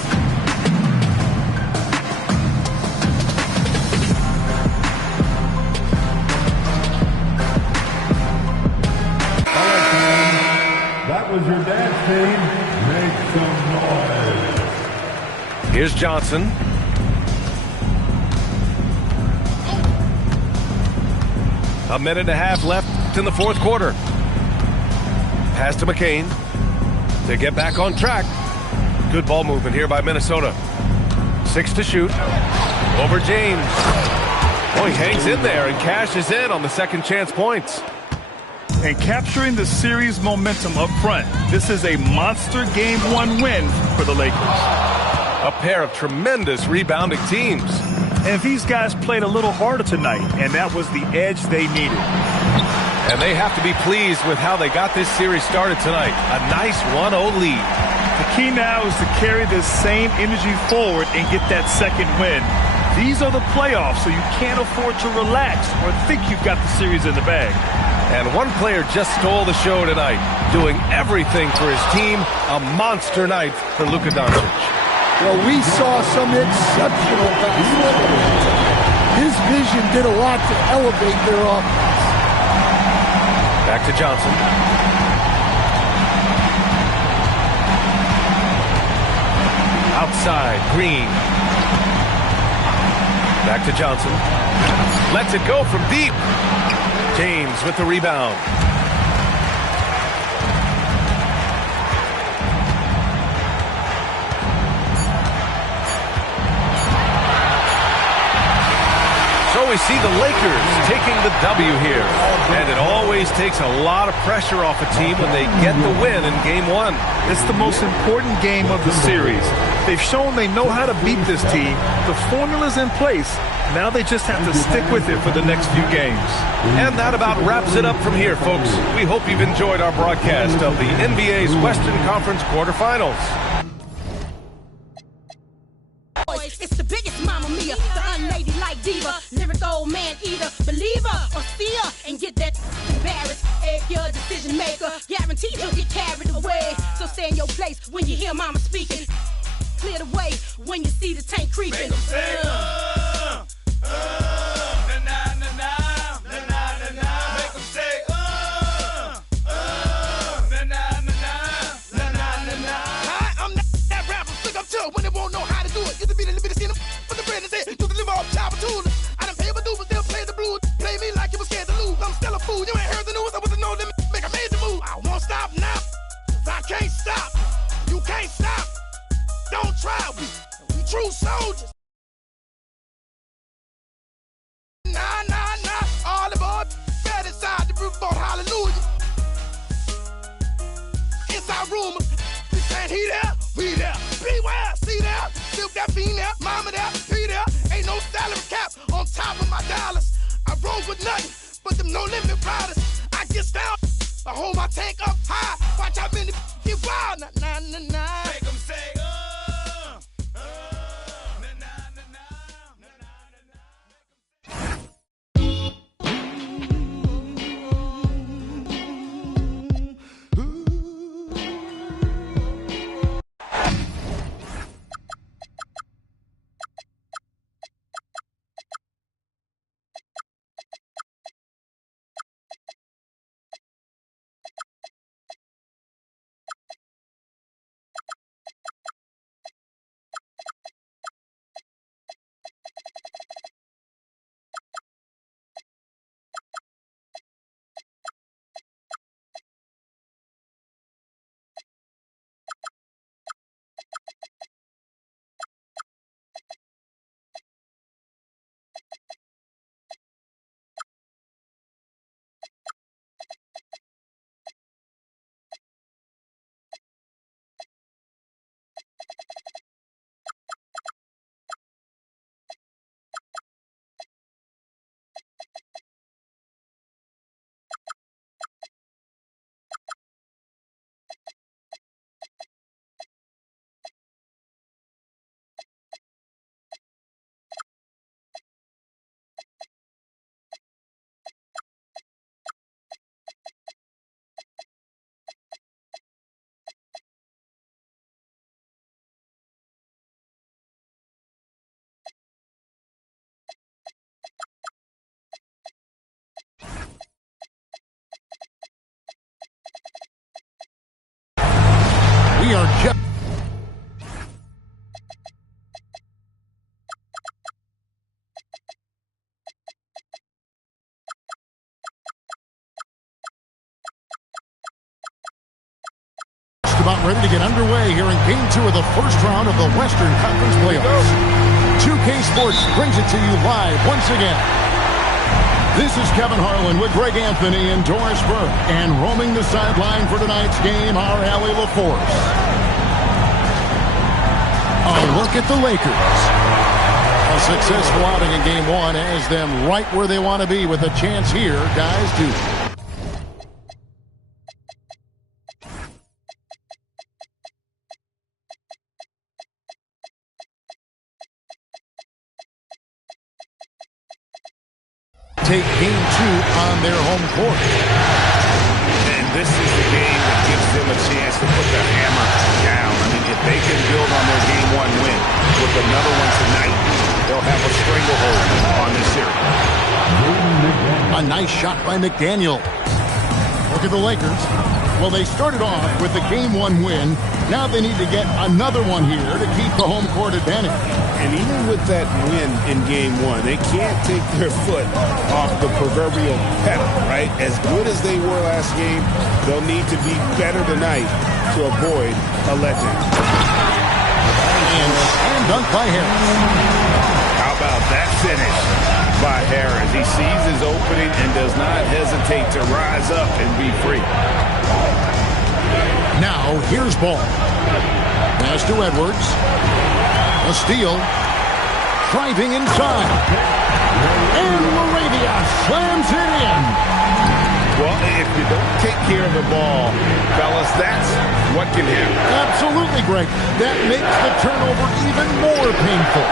That was your dance team. Make some noise. Here's Johnson. A minute and a half left in the fourth quarter. Pass to McCain to get back on track. Good ball movement here by Minnesota. 6 to shoot. Over James. Oh, he hangs in there and cashes in on the second chance points. And capturing the series momentum up front. This is a monster Game 1 win for the Lakers. A pair of tremendous rebounding teams. And these guys played a little harder tonight, and that was the edge they needed. And they have to be pleased with how they got this series started tonight. A nice 1-0 lead. The key now is to carry this same energy forward and get that second win. These are the playoffs, so you can't afford to relax or think you've got the series in the bag. And one player just stole the show tonight, doing everything for his team. A monster night for Luka Doncic. Well, we saw some exceptional basketball. His vision did a lot to elevate their offense. Back to Johnson. Outside, Green. Back to Johnson. Lets it go from deep. James with the rebound. So we see the Lakers taking the W here. And it always takes a lot of pressure off a team when they get the win in Game 1. It's the most important game of the series. They've shown they know how to beat this team. The formula's in place. Now they just have to stick with it for the next few games. And that about wraps it up from here, folks. We hope you've enjoyed our broadcast of the NBA's Western Conference quarterfinals. It's the biggest Mamma Mia, the unladylike diva, lyrical man eater, believer or seer, and get that embarrassed. If you're a decision maker, guaranteed you'll get carried away. So stay in your place when you hear Mama speaking. Clear the way when you see the tank creeping. When they won't know how to do it, used to be the little skin for the bread and say, do the live off chopper too. I done pay my dues, but they'll play the blues. Play me like you was scared to lose. I'm still a fool. You ain't heard the news. I wasn't know them make a major move. I won't stop now. I can't stop. You can't stop. Don't try. We true soldiers. Nah. All the boys bad inside the roof boat. Hallelujah. Inside rumors. We saying he there, we there. Beware, see there, silk that female, mama there, P there. Ain't no salary cap on top of my dollars. I roll with nothing but them no limit riders. I get down, I hold my tank up high. Watch how many get wild. Nah. Make them say, We are just about ready to get underway here in Game 2 of the first round of the Western Conference playoffs. 2K Sports brings it to you live once again. This is Kevin Harlan with Greg Anthony and Doris Burke, and roaming the sideline for tonight's game, our Allie LaForce. A look at the Lakers. A successful outing in Game 1 has them right where they want to be with a chance here, guys, to take Game 2 on their home court. And this is the game that gives them a chance to put the hammer down. I mean, if they can build on their Game 1 win with another one tonight, they'll have a stranglehold on this series. A nice shot by McDaniel. Look at the Lakers. Well, they started off with the Game 1 win. Now they need to get another one here to keep the home court advantage. And even with that win in Game 1, they can't take their foot off the proverbial pedal, right? As good as they were last game, they'll need to be better tonight to avoid a letdown. And dunk by Harris. How about that finish? by Harris. He sees his opening and does not hesitate to rise up and be free. Now, here's Ball. Pass to Edwards. A steal. Driving inside. And Laravia slams it in. Well, if you don't take care of the ball, fellas, that's what can happen. Absolutely, Greg. That makes the turnover even more painful.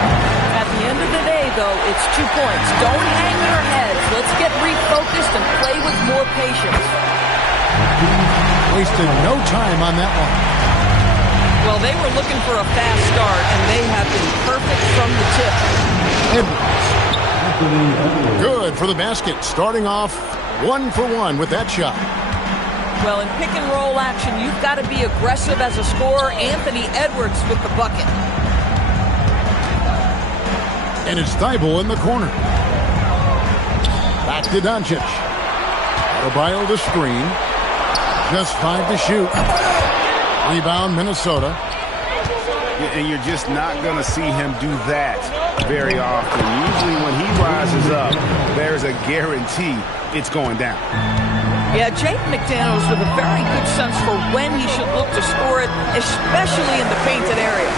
At the end of the day, though, it's 2 points. Don't hang your heads. Let's get refocused and play with more patience. Wasted no time on that one. Well, they were looking for a fast start, and they have been perfect from the tip. Edwards. Good for the basket. Starting off 1 for 1 with that shot. Well, in pick and roll action, you've got to be aggressive as a scorer. Anthony Edwards with the bucket. And it's Thibault in the corner. Back to Doncic. Adebayo the screen. Just 5 to shoot. Rebound, Minnesota. And you're just not going to see him do that very often. Usually when he rises up, there's a guarantee it's going down. Yeah, Jake McDaniels with a very good sense for when he should look to score it, especially in the painted area.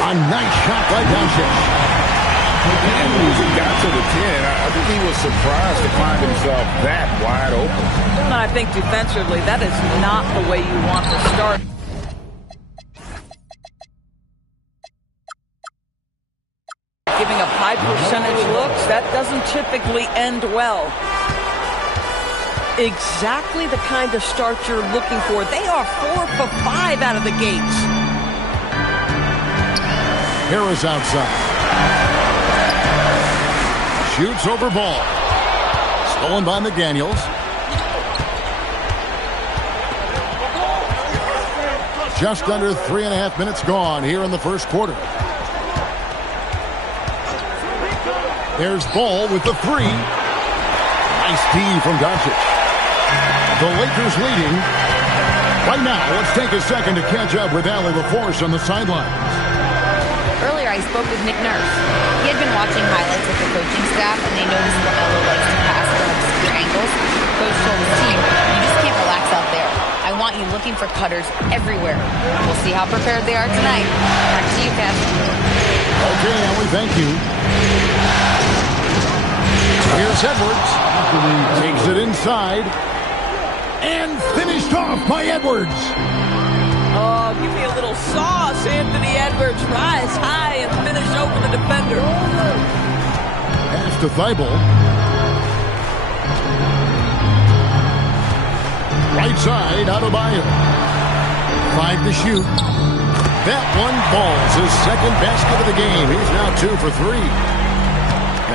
A nice shot by Doncic. And once he got to the 10, I think he was surprised to find himself that wide open. And I think defensively, that is not the way you want to start. Giving up high percentage looks, that doesn't typically end well. Exactly the kind of start you're looking for. They are 4 for 5 out of the gates. Harris outside. Shoots over Ball. Stolen by McDaniels. Just under 3.5 minutes gone here in the first quarter. There's Ball with the 3. Nice D from Doncic. The Lakers leading. Right now, let's take a second to catch up with Allie LaForce on the sidelines. Earlier, I spoke with Nick Nurse. He had been watching highlights with the coaching staff, and they noticed LaMelo likes to pass from obscure angles. Coach told his team, you just can't relax out there. I want you looking for cutters everywhere. We'll see how prepared they are tonight. Back to you, Kev. Okay, Allie, thank you. Here's Edwards. Takes it inside. And finished off by Edwards. Oh, give me a little sauce, Anthony Edwards. Rise high and finish over the defender. Pass to Thibault. Right side, Adebayo. 5 to shoot. That one falls. His second basket of the game. He's now 2 for 3.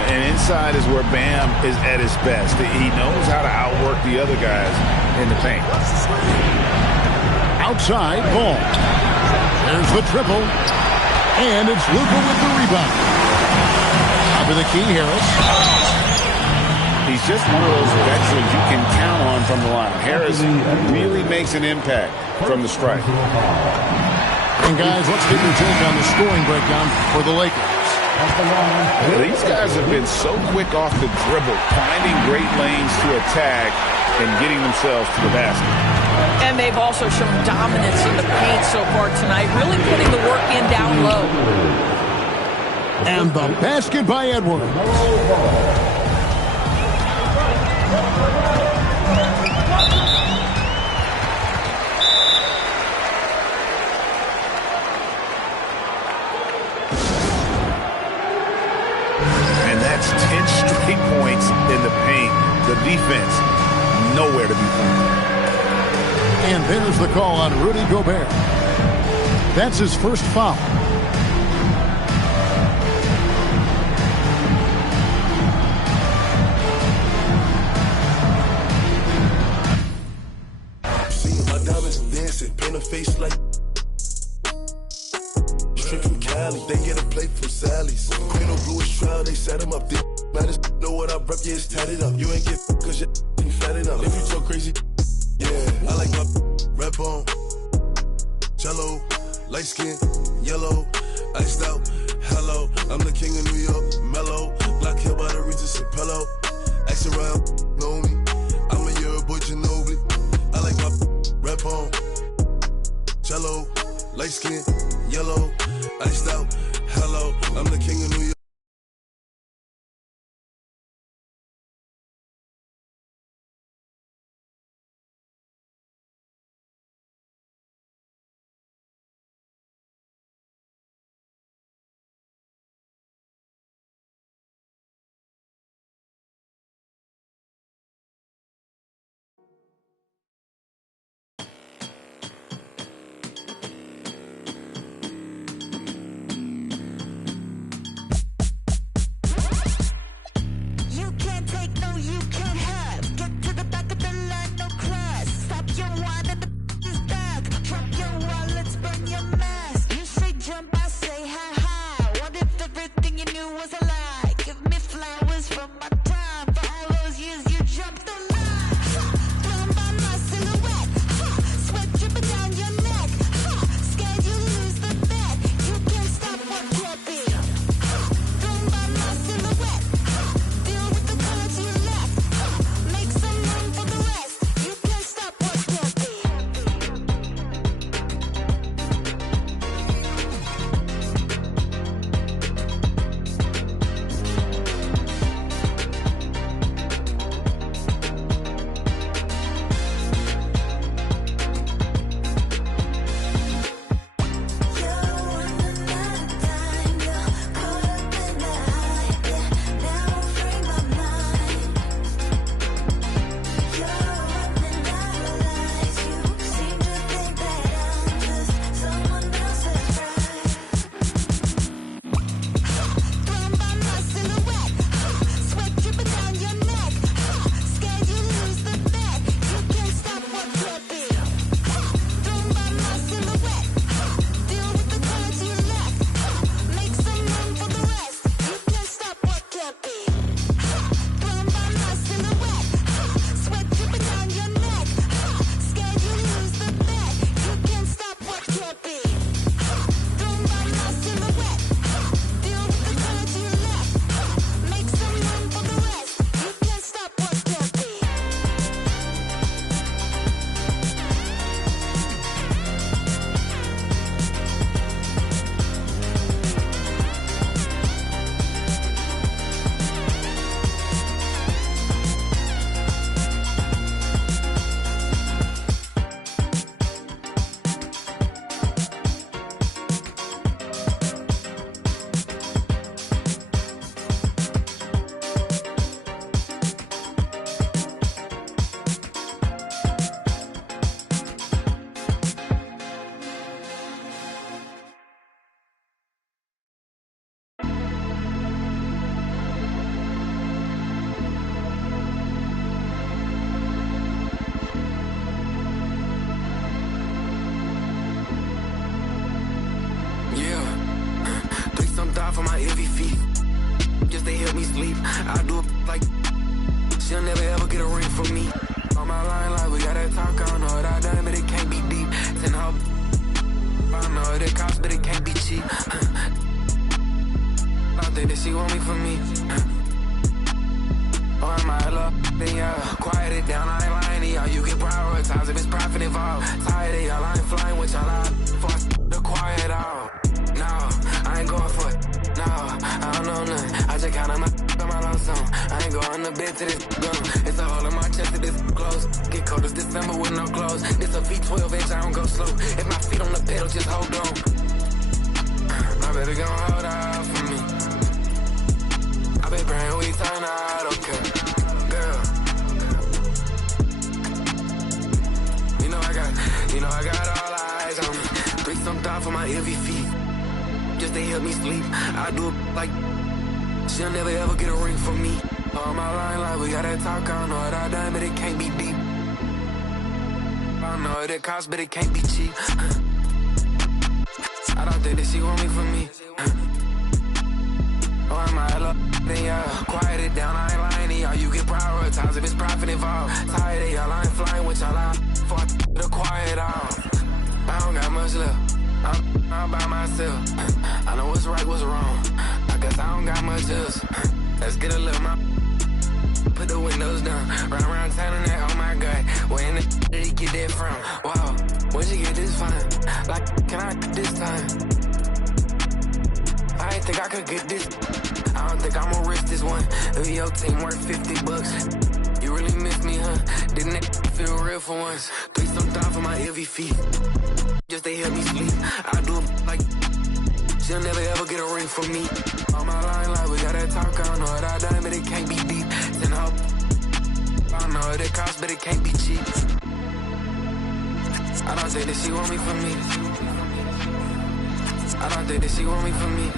And inside is where Bam is at his best. He knows how to outwork the other guys in the paint. Outside, Ball. There's the triple. And it's Luka with the rebound. Top of the key, Harris. He's just one of those veterans you can count on from the line. Harris really makes an impact from the strike. And guys, let's get your take on the scoring breakdown for the Lakers. These guys have been so quick off the dribble, finding great lanes to attack and getting themselves to the basket. And they've also shown dominance in the paint so far tonight, really putting the work in down low. And the basket by Edwards. And that's 10 straight points in the paint. The defense, nowhere to be found. And there's the call on Rudy Gobert. That's his first foul. See my diamonds dancing, paint a face like straight from Cali. They get a plate from Sally's. Queen of bluish trial, they set him up. They matters, know what I rep, yeah, it's tatted up. You ain't get cause you ain't fat enough. If you talk crazy, yeah, I like my red bone, jello, light skin, yellow, iced out, hello. I'm the king of New York, mellow. Black hair by the Regis and Pello. Ask around, know me. I'm a year boy, Ginobili. I like my rap on. Jello, light skin, yellow. Iced out, hello. I'm the king of New York. For my heavy feet, just to help me sleep. I do it like she'll never ever get a ring from me. On my line, like we got that talk, I don't know what I done, but it can't be deep. Send her, I know it costs, but it can't be cheap. I think that she want me for me. Oh, I might love, then yeah, quiet it down, I ain't lying to y'all. You get prioritized if it's profit involved. Tired of y'all, I ain't flying with y'all out. Force to quiet out. No, I ain't going for it. No, I don't know nothing. I just count on my love song. I ain't going to bed till this gone. It's a hole in my chest to this close. Get cold as December with no clothes. This a V12 inch, I don't go slow. If my feet on the pedal, just hold on. My baby gon' hold out for me. I been praying we turn out okay. Girl, you know I got all eyes on me. Threesome thought for my heavy feet. Just to help me sleep. I do it like she'll never ever get a ring from me. On my line, like we got that talk, I don't know what I done, but it can't be deep. I know it costs, but it can't be cheap. I don't think that she want me for me. Oh, I might love, then yeah, quiet it down, I ain't lying to y'all. You get prioritized if it's profit involved. Tired of y'all, I ain't flying with y'all out. For to quiet out. I don't got much left. I'm by myself. I know what's right, what's wrong. I I don't got much else. Let's get a little more. Put the windows down. Round around town and that, oh my God. Where in the did he get that from? Wow, where'd you get this fine? Like, can I this time? I ain't think I could get this. I don't think I'ma risk this one. If your team worth $50. You really miss me, huh? Didn't it feel real for once? $3 for my heavy feet. Just they help me sleep. I do it like she'll never ever get a ring from me. On my line, like we gotta talk. I don't know what I done, but it can't be deep. Then I don't know what it costs, but it can't be cheap. I don't think that she want me for me. I don't think that she want me for me.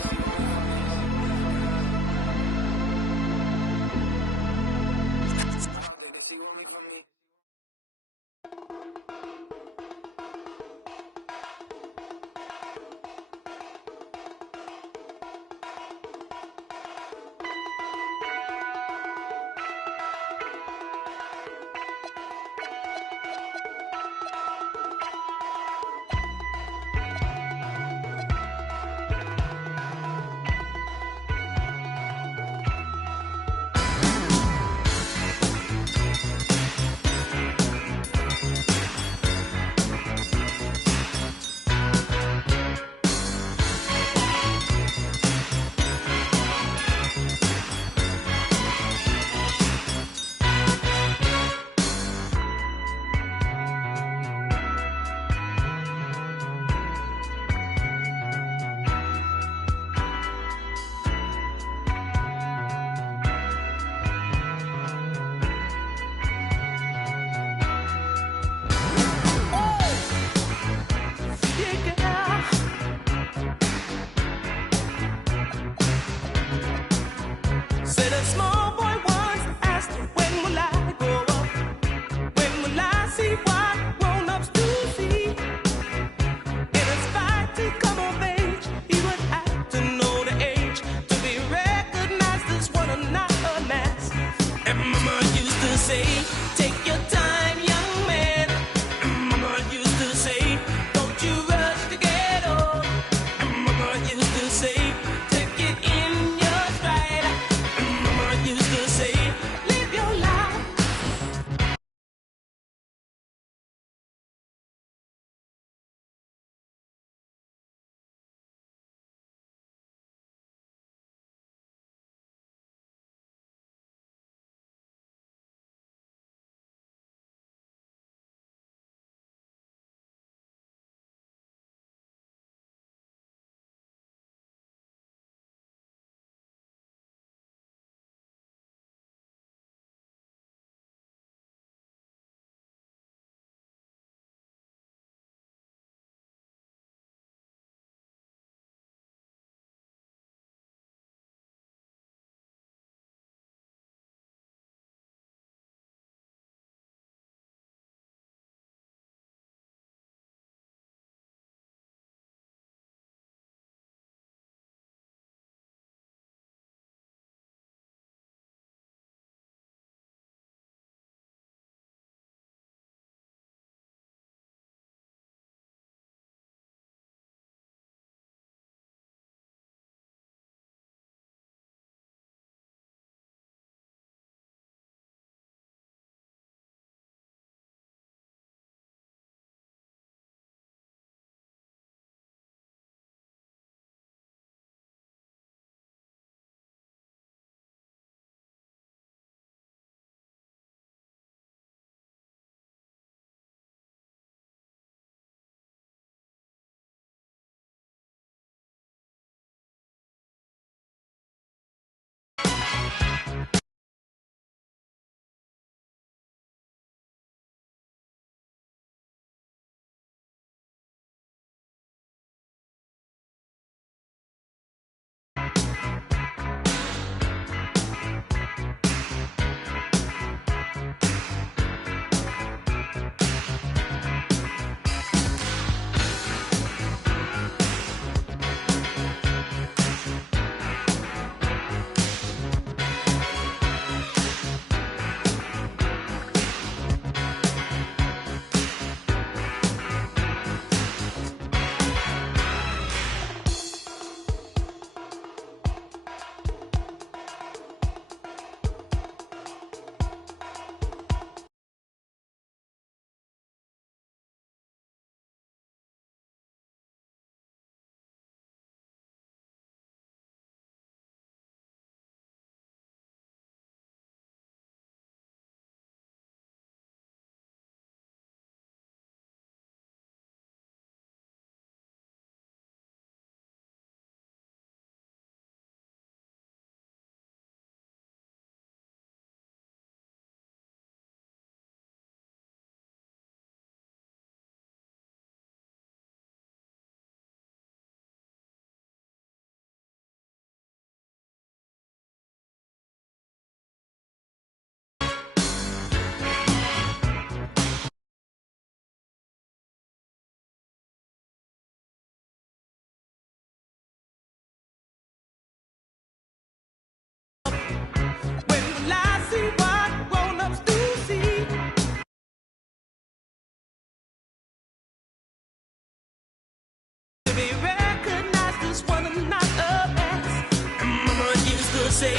be recognized as one of not the best. Mama used to say,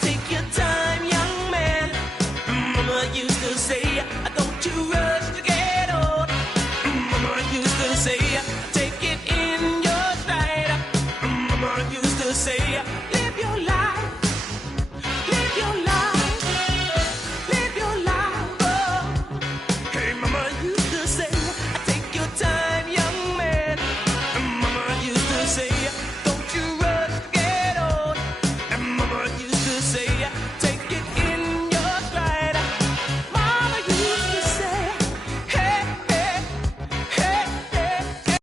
take your time, young man. Mama used to say, don't you rush to get old. Mama used to say, take it in your stride. Mama used to say, live your life. Live your life. Live your life. Oh. Hey, Mama used to say, take your time, young man. Mama used to say, don't you rush to get old. And Mama used to say, take it in your stride. Mama used to say, hey, hey, hey, hey, hey.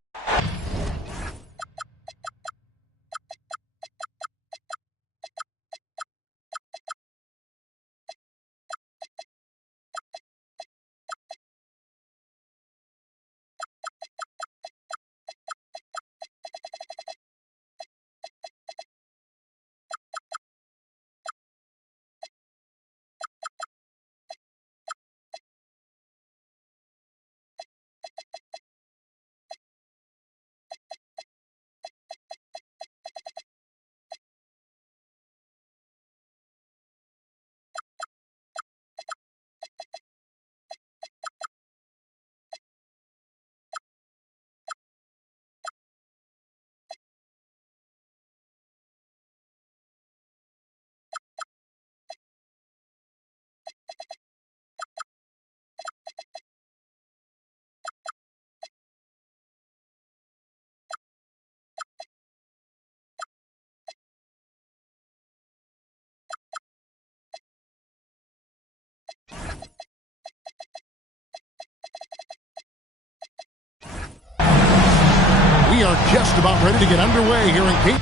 We are just about ready to get underway here in Cape.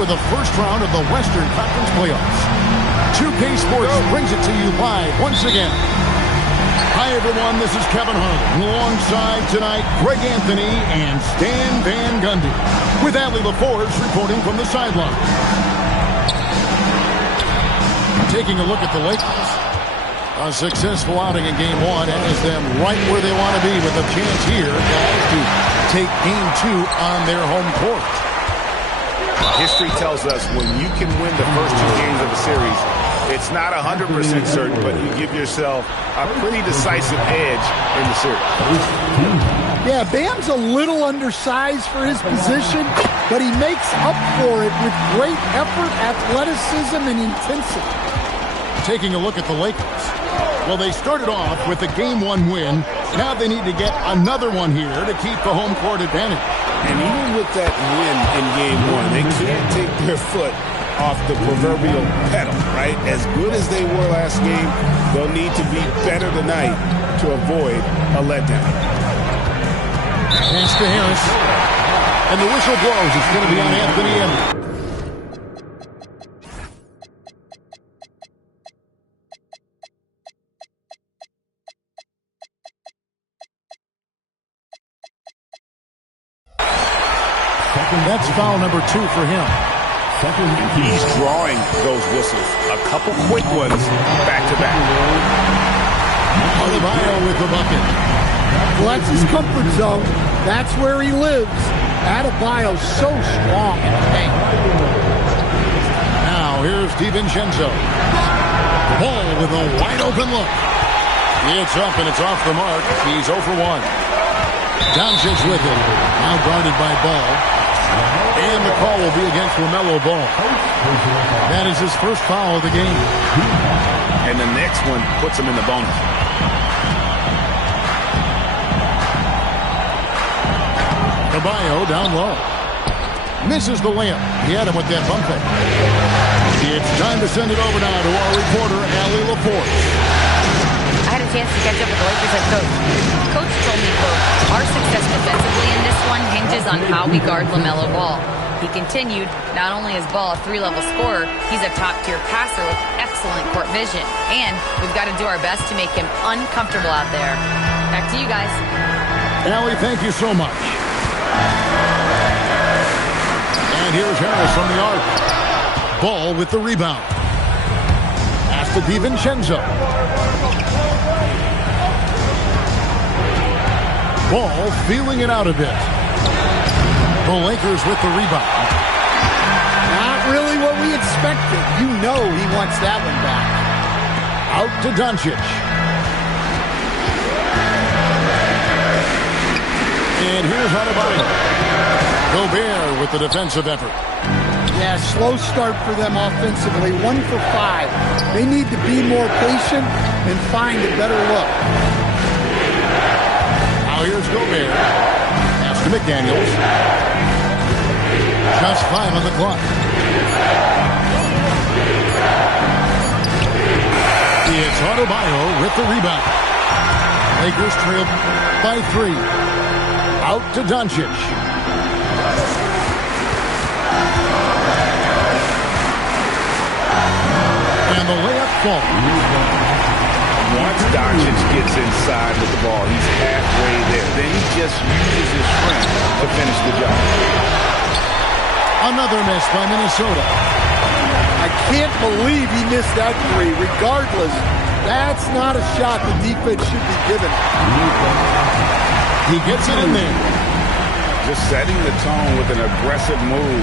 Of the first round of the Western Conference playoffs. 2K Sports brings it to you live once again. Hi everyone, this is Kevin Harlan. Alongside tonight, Greg Anthony and Stan Van Gundy. With Allie LaForce reporting from the sideline. Taking a look at the Lakers. A successful outing in Game 1 has them right where they want to be with a chance here, guys, to take Game 2 on their home court. History tells us when you can win the first 2 games of a series, it's not 100% certain, but you give yourself a pretty decisive edge in the series. Yeah, Bam's a little undersized for his position, but he makes up for it with great effort, athleticism, and intensity. Taking a look at the Lakers. Well, they started off with a Game 1 win. Now they need to get another one here to keep the home court advantage. And even with that win in Game 1, they can't take their foot off the proverbial pedal, right? As good as they were last game, they'll need to be better tonight to avoid a letdown. Pass to Harris. And the whistle blows. It's going to be on Anthony Edwards. That's foul number 2 for him. He's drawing those whistles. A couple quick ones back-to-back. Adebayo with the bucket. Well, that's his comfort zone. That's where he lives. Adebayo's so strong in the paint. Now, here's DiVincenzo. Ball with a wide-open look. It's up and it's off the mark. He's 0 for 1. Doncic with it. Now guarded by Ball. And the call will be against LaMelo Ball. That is his first foul of the game. And the next one puts him in the bonus. Caballo down low. Misses the layup. He had him with that bump fake. It's time to send it over now to our reporter, Allie LaForce. I had a chance to catch up with the Lakers head coach. Coach told me, quote, our success defensively in this one hinges on how we guard LaMelo Ball. He continued, not only is Ball a 3-level scorer, he's a top-tier passer with excellent court vision. And we've got to do our best to make him uncomfortable out there. Back to you guys. Allie, thank you so much. And here's Harris from the arc. Ball with the rebound. Pass to DiVincenzo. Ball feeling it out a bit. The Lakers with the rebound. Not really what we expected. You know he wants that one back. Out to Doncic. And here's Adebayo. Gobert with the defensive effort. Yeah, slow start for them offensively. 1 for 5. They need to be more patient and find a better look. Now here's Gobert. Pass to McDaniels. Just 5 on the clock. It's Adebayo with the rebound. Lakers trail by 3. Out to Doncic. And the layup falls. Once Doncic gets inside with the ball, he's halfway there. Then he just uses his strength to finish the job. Another miss by Minnesota. I can't believe he missed that 3. Regardless, that's not a shot the defense should be given. He gets it in there. Just setting the tone with an aggressive move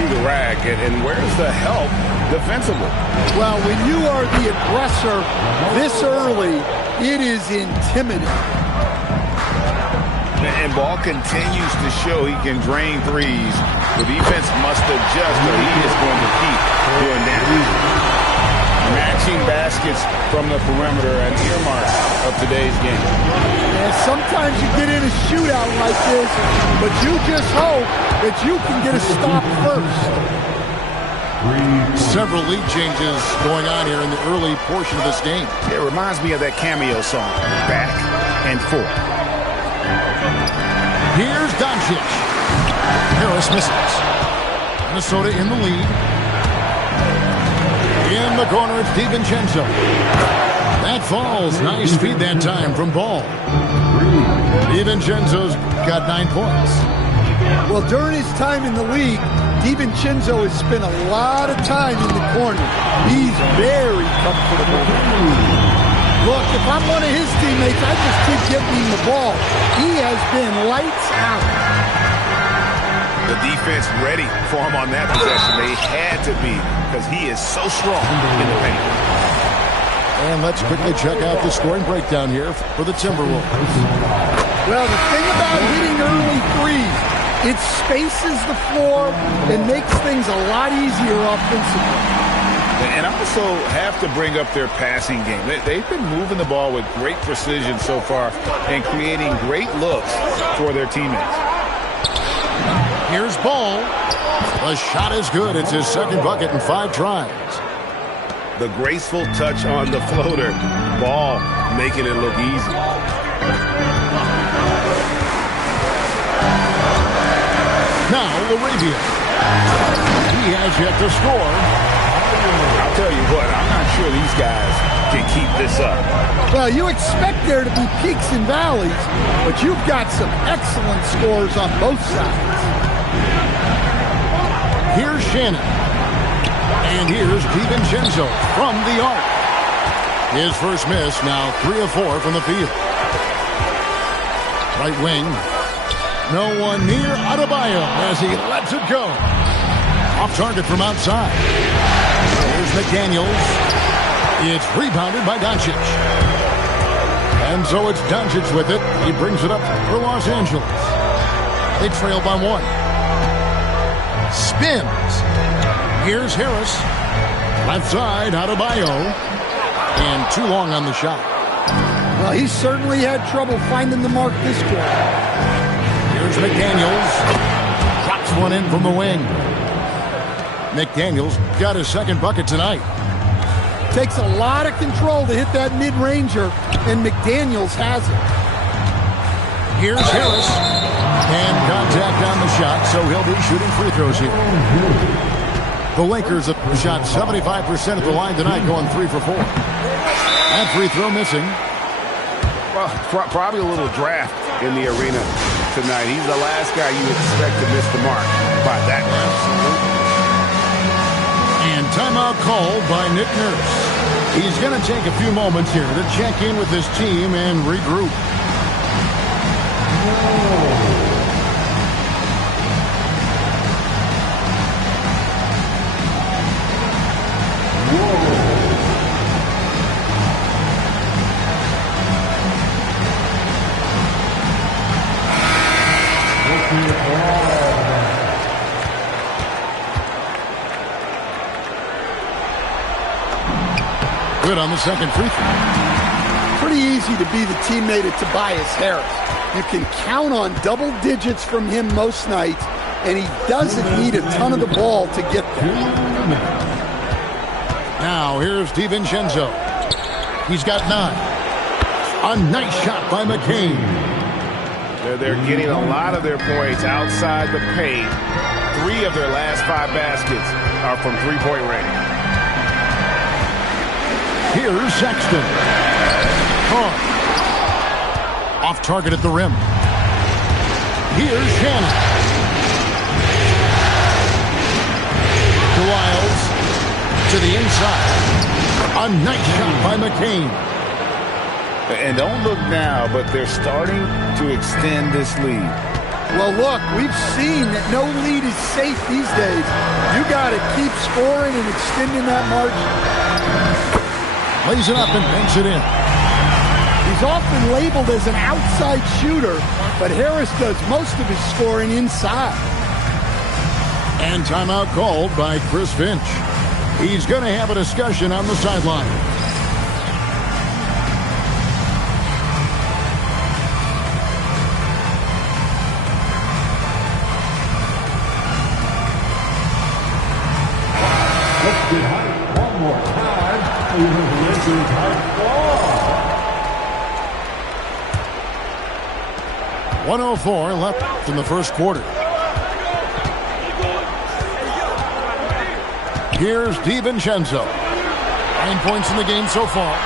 to the rack. And where's the help defensively? Well, when you are the aggressor this early, it is intimidating. And Ball continues to show he can drain threes. The defense must adjust or he is going to keep doing damage. Matching baskets from the perimeter, an earmark of today's game. And sometimes you get in a shootout like this, but you just hope that you can get a stop first. Several lead changes going on here in the early portion of this game. It reminds me of that cameo song, Back and Forth. Here's Doncic. Harris misses. Minnesota in the lead. In the corner, it's DiVincenzo. That falls. Nice feed that time from Ball. DiVincenzo's got 9 points. Well, during his time in the league, DiVincenzo has spent a lot of time in the corner. He's very comfortable. Look, if I'm one of his teammates, I just keep getting him the ball. He has been lights out. The defense ready for him on that possession. They had to be because he is so strong in the paint. And let's quickly check out the scoring breakdown here for the Timberwolves. Well, the thing about hitting early threes, it spaces the floor and makes things a lot easier offensively. And also have to bring up their passing game. They've been moving the ball with great precision so far and creating great looks for their teammates. Here's Ball. The shot is good. It's his second bucket in 5 tries. The graceful touch on the floater. Ball making it look easy. Now Laravia. He has yet to score. I'll tell you what, I'm not sure these guys can keep this up. Well, you expect there to be peaks and valleys, but you've got some excellent scores on both sides. Here's Shannon. And here's DiVincenzo from the arc. His first miss, now 3 of 4 from the field. Right wing. No one near Adebayo as he lets it go. Off target from outside. Here's McDaniels. It's rebounded by Doncic. And so it's Doncic with it. He brings it up for Los Angeles. They trail by 1. Spins. Here's Harris. Left side, Adebayo. And too long on the shot. Well, he certainly had trouble finding the mark this quarter. Here's McDaniels. Drops one in from the wing. McDaniels got his second bucket tonight. Takes a lot of control to hit that mid-ranger, and McDaniels has it. Here's Harris. And contact on the shot, so he'll be shooting free throws here. The Lakers have shot 75% at the line tonight, going 3 for 4. That free throw missing. Probably a little draft in the arena tonight. He's the last guy you expect to miss the mark by that much. And timeout called by Nick Nurse. He's going to take a few moments here to check in with his team and regroup. Good on the second free throw. Pretty easy to be the teammate of Tobias Harris. You can count on double digits from him most nights, and he doesn't need a ton of the ball to get there. Now here's DiVincenzo. He's got 9. A nice shot by McCain. They're getting a lot of their points outside the paint. 3 of their last 5 baskets are from three-point range. Here's Sexton. Off target at the rim. Here's Shannon. Wiles to the inside. A nice shot by McCain. And don't look now, but they're starting to extend this lead. Well, look, we've seen that no lead is safe these days. You got to keep scoring and extending that margin. Lays it up and banks it in. He's often labeled as an outside shooter, but Harris does most of his scoring inside. And timeout called by Chris Finch. He's going to have a discussion on the sideline. Let's get hype one more time. This is hype ball. 1:04 left in the first quarter. Here's DiVincenzo. 9 points in the game so far.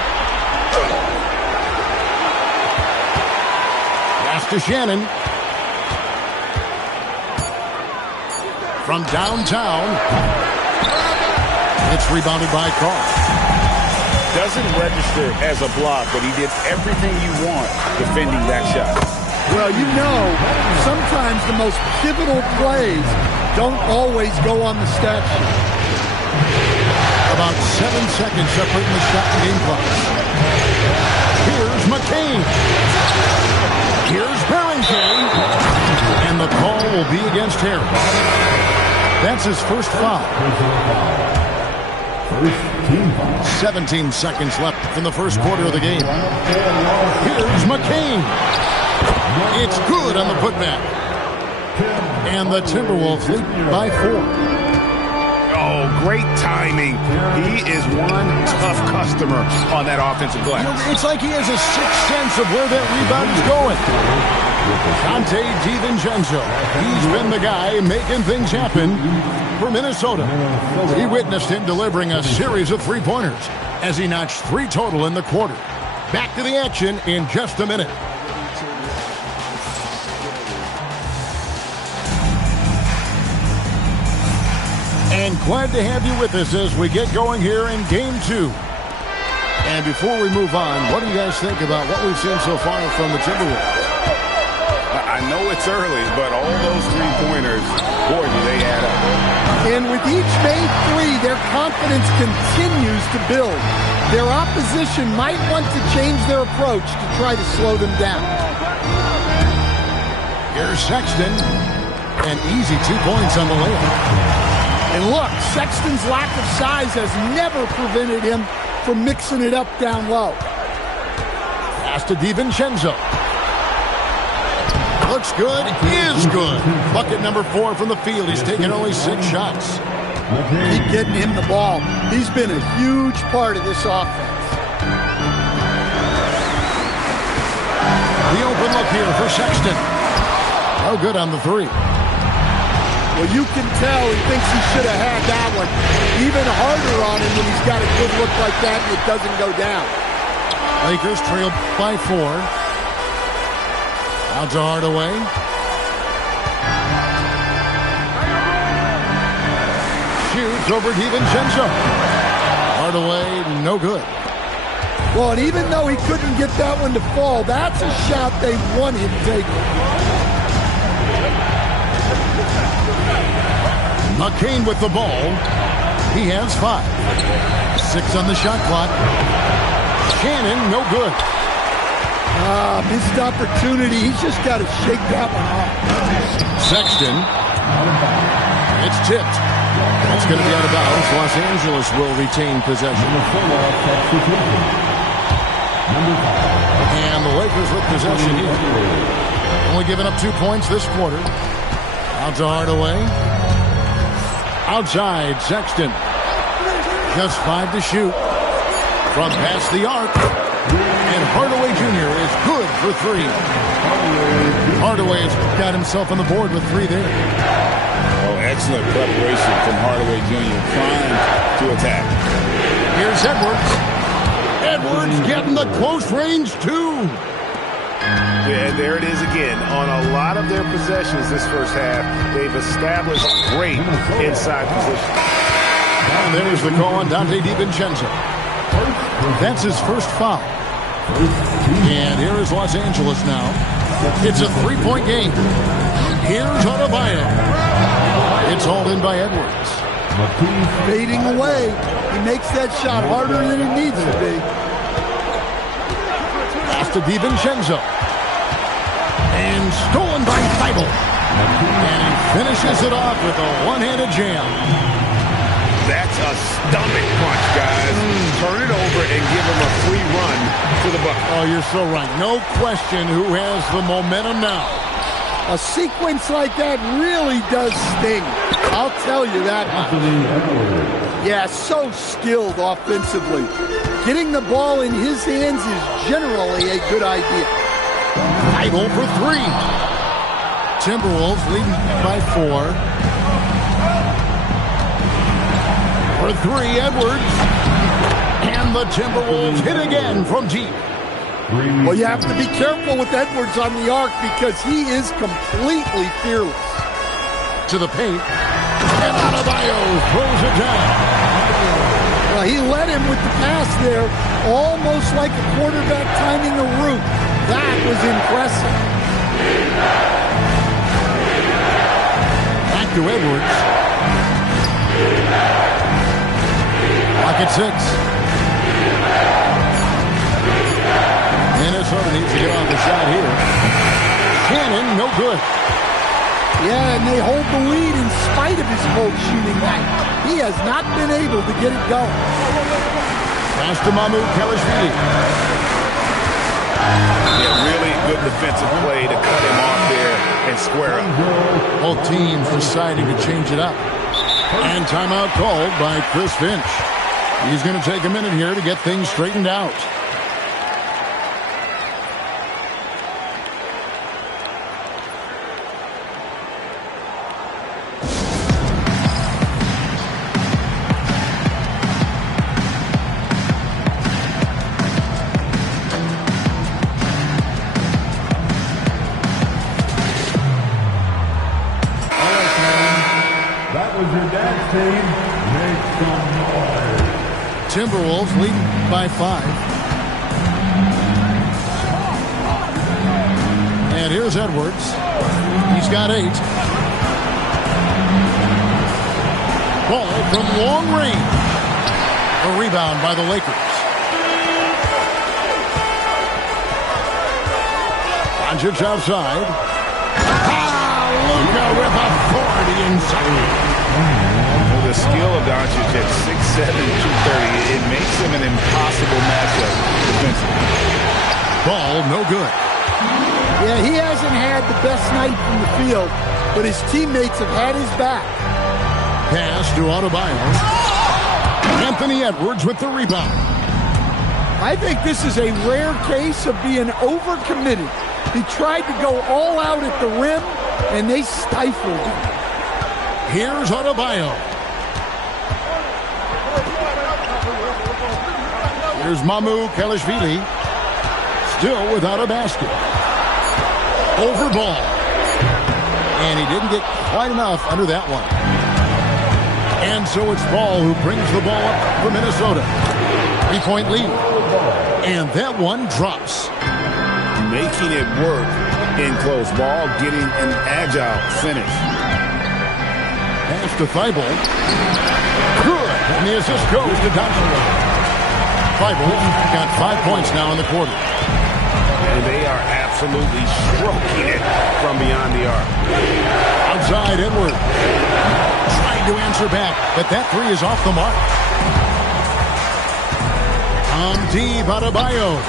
Pass to Shannon. From downtown. It's rebounded by Carr. Doesn't register as a block, but he did everything you want defending that shot. Well, you know, sometimes the most pivotal plays don't always go on the stat sheet. About 7 seconds separating the shot and game clock. Here's McCain. Here's Barrington. And the call will be against Harris. That's his first foul. 17 seconds left in the first quarter of the game. Here's McCain. It's good on the putback. And the Timberwolves lead by 4. Oh, great timing. He is one tough customer on that offensive glass. It's like he has a sixth sense of where that rebound is going. Dante DiVincenzo. He's been the guy making things happen for Minnesota. We witnessed him delivering a series of three-pointers as he notched 3 total in the quarter. Back to the action in just a minute. And glad to have you with us as we get going here in Game 2. And before we move on, what do you guys think about what we've seen so far from the Timberwolves? I know it's early, but all those three-pointers, boy, do they add up. And with each made 3, their confidence continues to build. Their opposition might want to change their approach to try to slow them down. Here's Sexton. An easy 2 points on the layup. And look, Sexton's lack of size has never prevented him from mixing it up down low. Pass to DiVincenzo. Looks good, is good. Bucket number 4 from the field. He's taken only 6 shots. Keep getting him the ball. He's been a huge part of this offense. The open look here for Sexton. No good on the 3. Well, you can tell he thinks he should have had that one. Even harder on him when he's got a good look like that and it doesn't go down. Lakers trail by 4. Out to Hardaway. Shoots over DiVincenzo. Hardaway, no good. Well, and even though he couldn't get that one to fall, that's a shot they wanted to take. McCain with the ball. He has 5. 6 on the shot clock. Shannon, no good. Missed opportunity. He's just got to shake that one off. Sexton. It's tipped. That's going to be out of bounds. Los Angeles will retain possession. And the Lakers with possession here. Only giving up 2 points this quarter. Out to Hardaway. Outside, Sexton. Just 5 to shoot. From past the arc. And Hardaway Jr. is good for 3. Hardaway has got himself on the board with 3 there. Oh, excellent preparation from Hardaway Jr. Trying to attack. Here's Edwards. Edwards getting the close range, too. Yeah, there it is again. On a lot of their possessions this first half, they've established great inside position. And there's the call on Dante DiVincenzo. That's his first foul. And here is Los Angeles now. It's a 3-point game. Here's Adebayo. It's hauled in by Edwards. Fading away. He makes that shot harder than it needs to be. Pass to DiVincenzo. And stolen by Feibel. And he finishes it off with a one-handed jam. That's a stomach punch, guys. Turn it over and give him a free run to the bucket. Oh, you're so right. No question who has the momentum now. A sequence like that really does sting. I'll tell you that much. Yeah, so skilled offensively. Getting the ball in his hands is generally a good idea. Feibel for 3. Timberwolves leading by 4. For 3, Edwards. And the Timberwolves hit again from deep. Well, you have to be careful with Edwards on the arc because he is completely fearless. To the paint. And Adebayo throws it down. Well, he led him with the pass there, almost like a quarterback timing a route. That was impressive. Back to Edwards. Clock at 6. Minnesota needs to get off the shot here. Shannon, no good. Yeah, and they hold the lead in spite of his cold shooting night. He has not been able to get it going. Pass to Mahmoud Kelishvili. Yeah, really good defensive play to cut him off there and square up. Both teams deciding to change it up. And timeout called by Chris Finch. He's going to take a minute here to get things straightened out. Timberwolves leading by 5. And here's Edwards. He's got 8. Ball from long range. A rebound by the Lakers. Doncic outside. Luka with authority inside. The skill of Doncic at 6'7", 230, it makes him an impossible matchup defensively. Ball no good. Yeah, he hasn't had the best night from the field, but his teammates have had his back. Pass to Adebayo. Anthony Edwards with the rebound. I think this is a rare case of being overcommitted. He tried to go all out at the rim, and they stifled him. Here's Adebayo. Here's Mahmoud Kelishvili. Still without a basket. Over ball. And he didn't get quite enough under that one. And so it's Ball who brings the ball up for Minnesota. 3-point lead. And that one drops. Making it work in close ball, getting an agile finish. Pass to Thibault. Good. And the assist goes to Dodson. Thibault got 5 points now in the quarter. And they are absolutely stroking it from beyond the arc. Outside, Edward. Trying to answer back, but that three is off the mark. Deep Adebayo.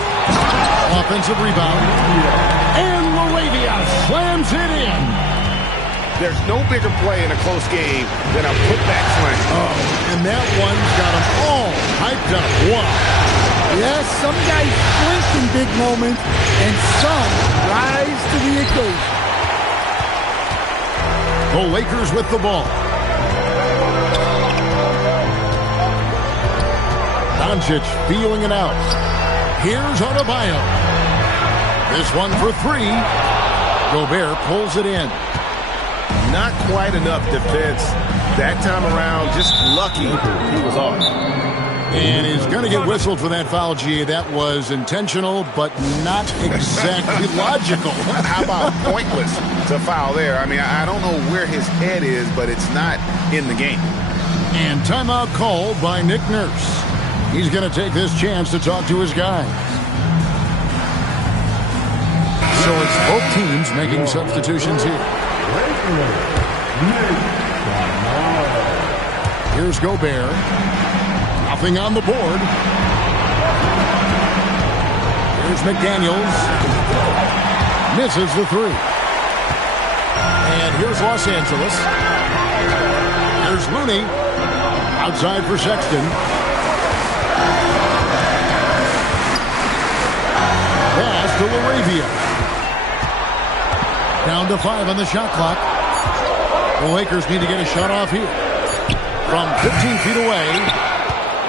Offensive rebound. And Laravia slams it in. There's no bigger play in a close game than a putback slam. Oh, and that one's got them all hyped up. Wow. Yes, some guys shrink in big moments, and some rise to the occasion. The Lakers with the ball. Doncic feeling it out. Here's Adebayo. This one for three. Gobert pulls it in. Not quite enough defense that time around. Just lucky he was off. And he's going to get whistled for that foul, G. That was intentional, but not exactly logical. How about pointless to foul there? I mean, I don't know where his head is, but it's not in the game. And timeout called by Nick Nurse. He's going to take this chance to talk to his guys. So it's both teams making substitutions here. Here's Gobert. Nothing on the board. Here's McDaniels. Misses the three. And here's Los Angeles. There's Looney. Outside for Sexton. Pass to Laravia. Down to 5 on the shot clock. The Lakers need to get a shot off here. From 15 feet away.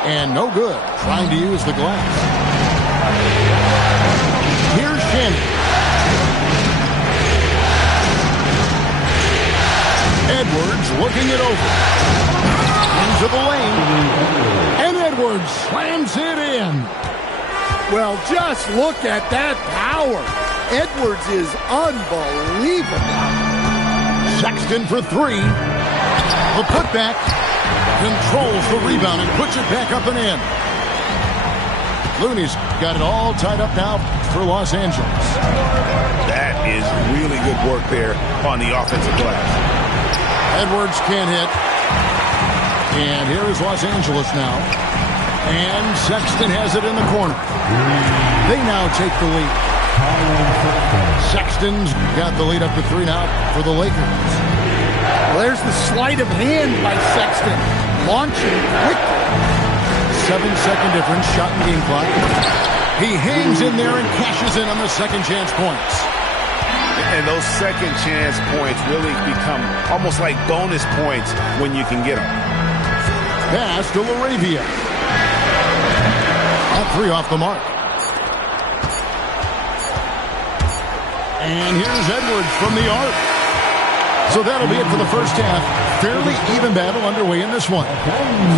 And no good. Trying to use the glass. Here's Shannon. Edwards looking it over. Into the lane. And Edwards slams it in. Well, just look at that power. Edwards is unbelievable. Sexton for three. The putback. Controls the rebound and puts it back up and in. Looney's got it all tied up now for Los Angeles. That is really good work there on the offensive glass. Edwards can't hit. And here is Los Angeles now. And Sexton has it in the corner. They now take the lead. Sexton's got the lead up to 3 now for the Lakers. Well, there's the sleight of hand by Sexton. Launching quickly. 7-second difference, shot and game clock. He hangs in there and cashes in on the second chance points. And those second chance points really become almost like bonus points when you can get them. Pass to Laravia. That three off the mark. And here's Edwards from the arc. So that'll be it for the first half. Fairly even battle underway in this one.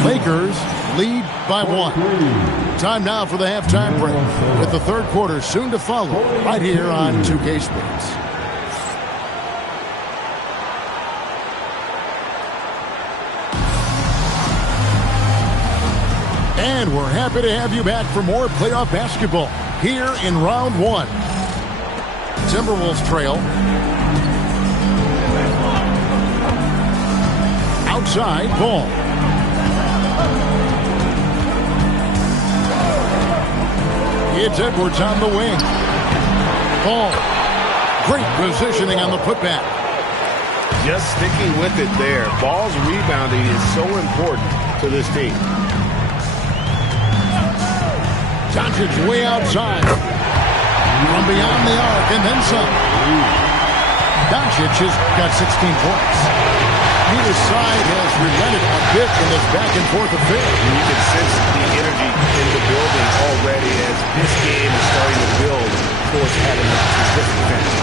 Lakers lead by 1. Time now for the halftime break, with the third quarter soon to follow right here on 2K Sports. And we're happy to have you back for more playoff basketball here in round 1. Timberwolves trail. Outside, Ball. It's Edwards on the wing. Ball. Great positioning on the putback. Just sticking with it there. Ball's rebounding is so important to this team. Doncic way outside. From beyond the arc and then some. Doncic has got 16 points. Neither side has relented a bit in this back-and-forth affair. You can sense the energy in the building already as this game is starting to build towards having a terrific finish.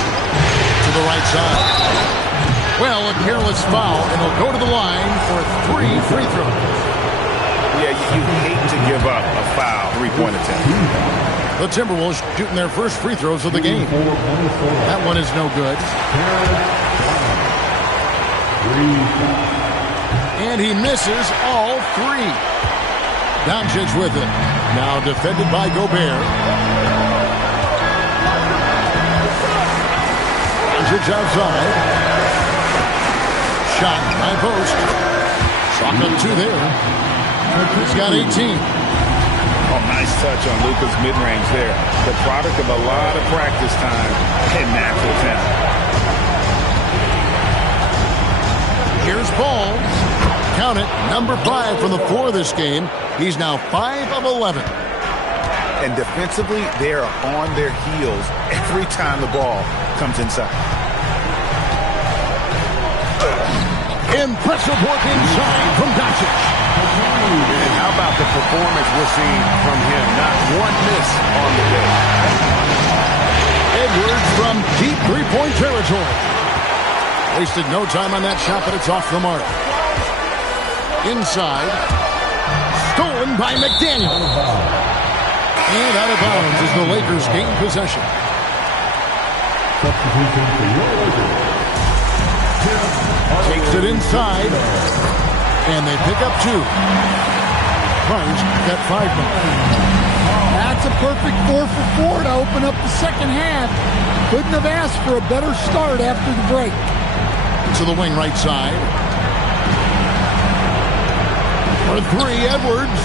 to the right side. Well, a careless foul, and he'll go to the line for 3 free throws. Yeah, you hate to give up a foul three-point attempt. The Timberwolves shooting their first free throws of the game. That one is no good. And he misses all 3. Doncic with it. Now defended by Gobert. Doncic outside. Shot by post. Chalk up 2 there. He's got 18. Oh, nice touch on Luka's mid-range there. The product of a lot of practice time and natural talent. Here's Ball. Count it, number 5 from the floor this game. He's now 5 of 11. And defensively, they are on their heels every time the ball comes inside. Impressive work inside from Doncic. And how about the performance we're seeing from him? Not one miss on the day. Edwards from deep three-point territory. Wasted no time on that shot, but it's off the mark. Inside. Stolen by McDaniel. And out of bounds as the Lakers gain possession. Takes it inside. And they pick up 2. Price got 5 now. That's a perfect 4 for 4 to open up the second half. Couldn't have asked for a better start after the break. To the wing right side. For 3, Edwards.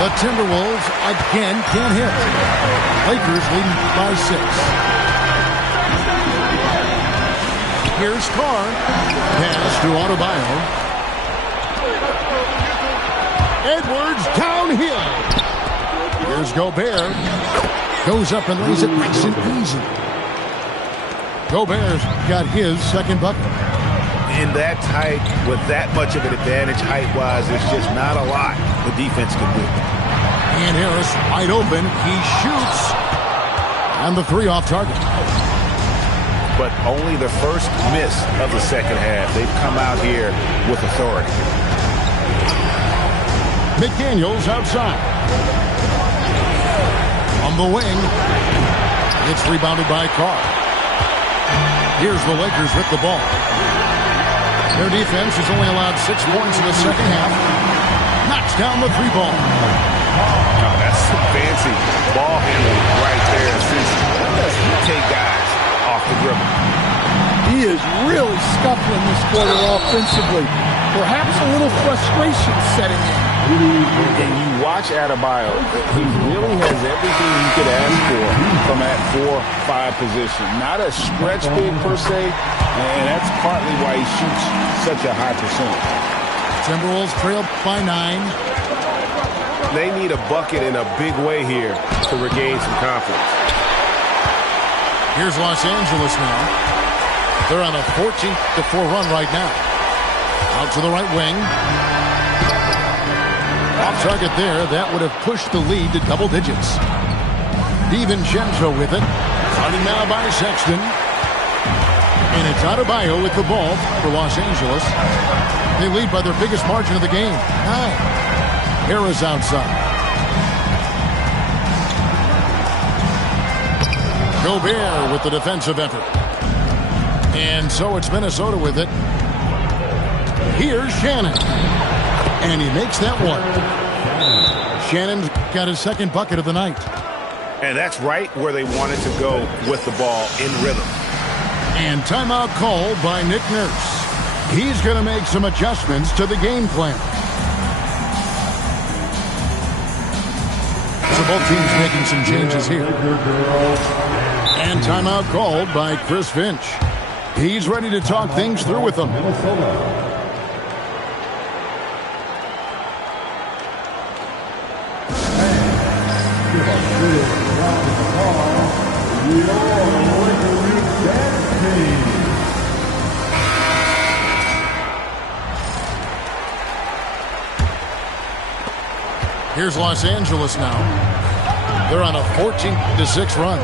The Timberwolves again can't hit. Lakers leading by 6. Here's Carr. Pass to Adebayo. Edwards downhill. Here's Gobert. Goes up and lays it nice and easy. Gobert's got his second bucket. In that tight, with that much of an advantage height-wise, there's just not a lot the defense can do. And Harris wide open. He shoots. And the 3 off target. But only the first miss of the second half. They've come out here with authority. McDaniels outside. On the wing. It's rebounded by Carr. Here's the Lakers with the ball. Their defense has only allowed 6 points in the second half. Knocks down the 3 ball. Oh, that's some fancy ball handling right there since you take guys off the dribble. He is really scuffling this quarter offensively. Perhaps a little frustration setting in. And you watch Adebayo, he really has everything you could ask for from that 4-5 position. Not a stretch big per se, and that's partly why he shoots such a high percentage. Timberwolves trail by 9. They need a bucket in a big way here to regain some confidence. Here's Los Angeles now. They're on a 14-4 run right now. Out to the right wing. Off target there. That would have pushed the lead to double digits. DiVincenzo with it. Running now by Sexton. And it's Adebayo with the ball for Los Angeles. They lead by their biggest margin of the game, 9. Harris outside. Gobert with the defensive effort. And so it's Minnesota with it. Here's Shannon. And he makes that one. Shannon's got his second bucket of the night. And that's right where they wanted to go with the ball in rhythm. And timeout called by Nick Nurse. He's going to make some adjustments to the game plan. So both teams making some changes here. And timeout called by Chris Finch. He's ready to talk things through with them. Here's Los Angeles now. They're on a 14-6 run.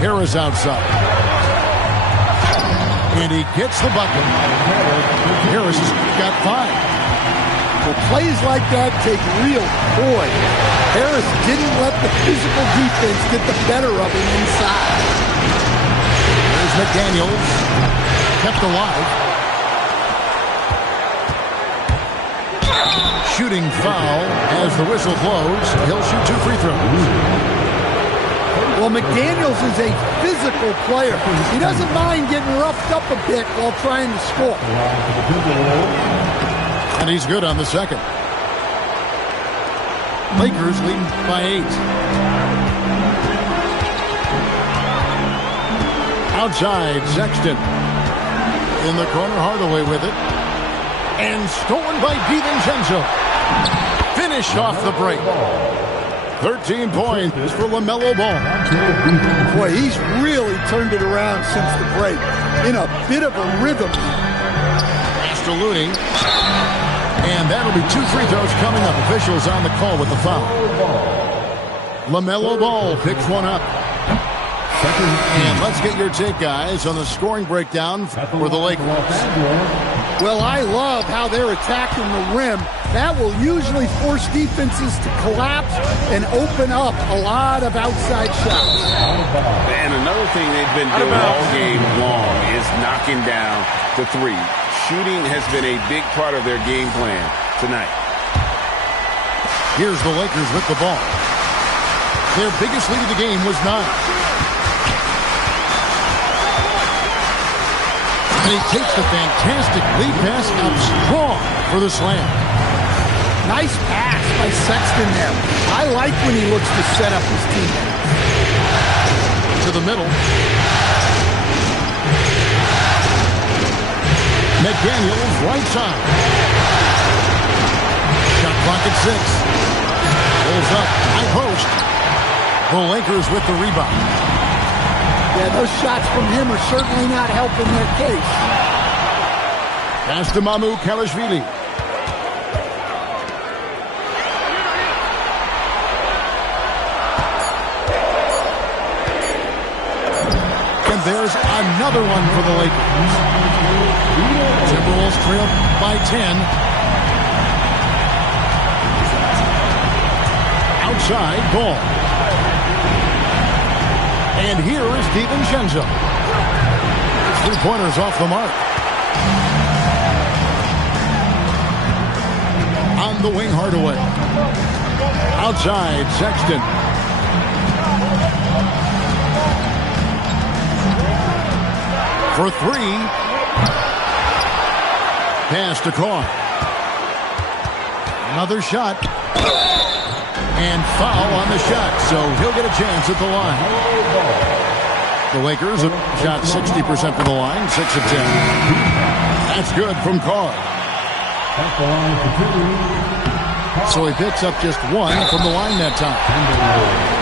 Harris outside. And he gets the bucket. Harris has got 5. Well, plays like that take real poise. Harris didn't let the physical defense get the better of him inside. There's McDaniels. Kept alive. Shooting foul as the whistle blows. He'll shoot 2 free throws. Well, McDaniels is a physical player. He doesn't mind getting roughed up a bit while trying to score. And he's good on the second. Lakers leading by 8. Outside, Sexton. In the corner, Hardaway with it. And stolen by DiVincenzo. Finished off the break. 13 points for LaMelo Ball. Boy, he's really turned it around since the break. In a bit of a rhythm. After looting. And that'll be 2 free throws coming up. Officials on the call with the foul. LaMelo Ball picks one up. And let's get your take, guys, on the scoring breakdown for the Lakers. Well, I love how they're attacking the rim. That will usually force defenses to collapse and open up a lot of outside shots. And another thing they've been doing all game long is knocking down the 3. Shooting has been a big part of their game plan tonight. Here's the Lakers with the ball. Their biggest lead of the game was 9. And he takes the fantastic lead pass out strong for the slam. Nice pass by Sexton there. I like when he looks to set up his team. To the middle. McDaniels right side. Shot clock at 6. Pulls up. High post. The Lakers with the rebound. Yeah, those shots from him are certainly not helping their case. Pass to Mamu Kalashvili. And there's another one for the Lakers. Timberwolves trail by 10. Outside ball. And here is DiVincenzo. 3-pointers off the mark. On the wing, Hardaway. Outside, Sexton. For 3. Pass to Carr. Another shot. And foul on the shot, so he'll get a chance at the line. The Lakers have shot 60% from the line, 6 of 10. That's good from Carr. So he picks up just 1 from the line that time.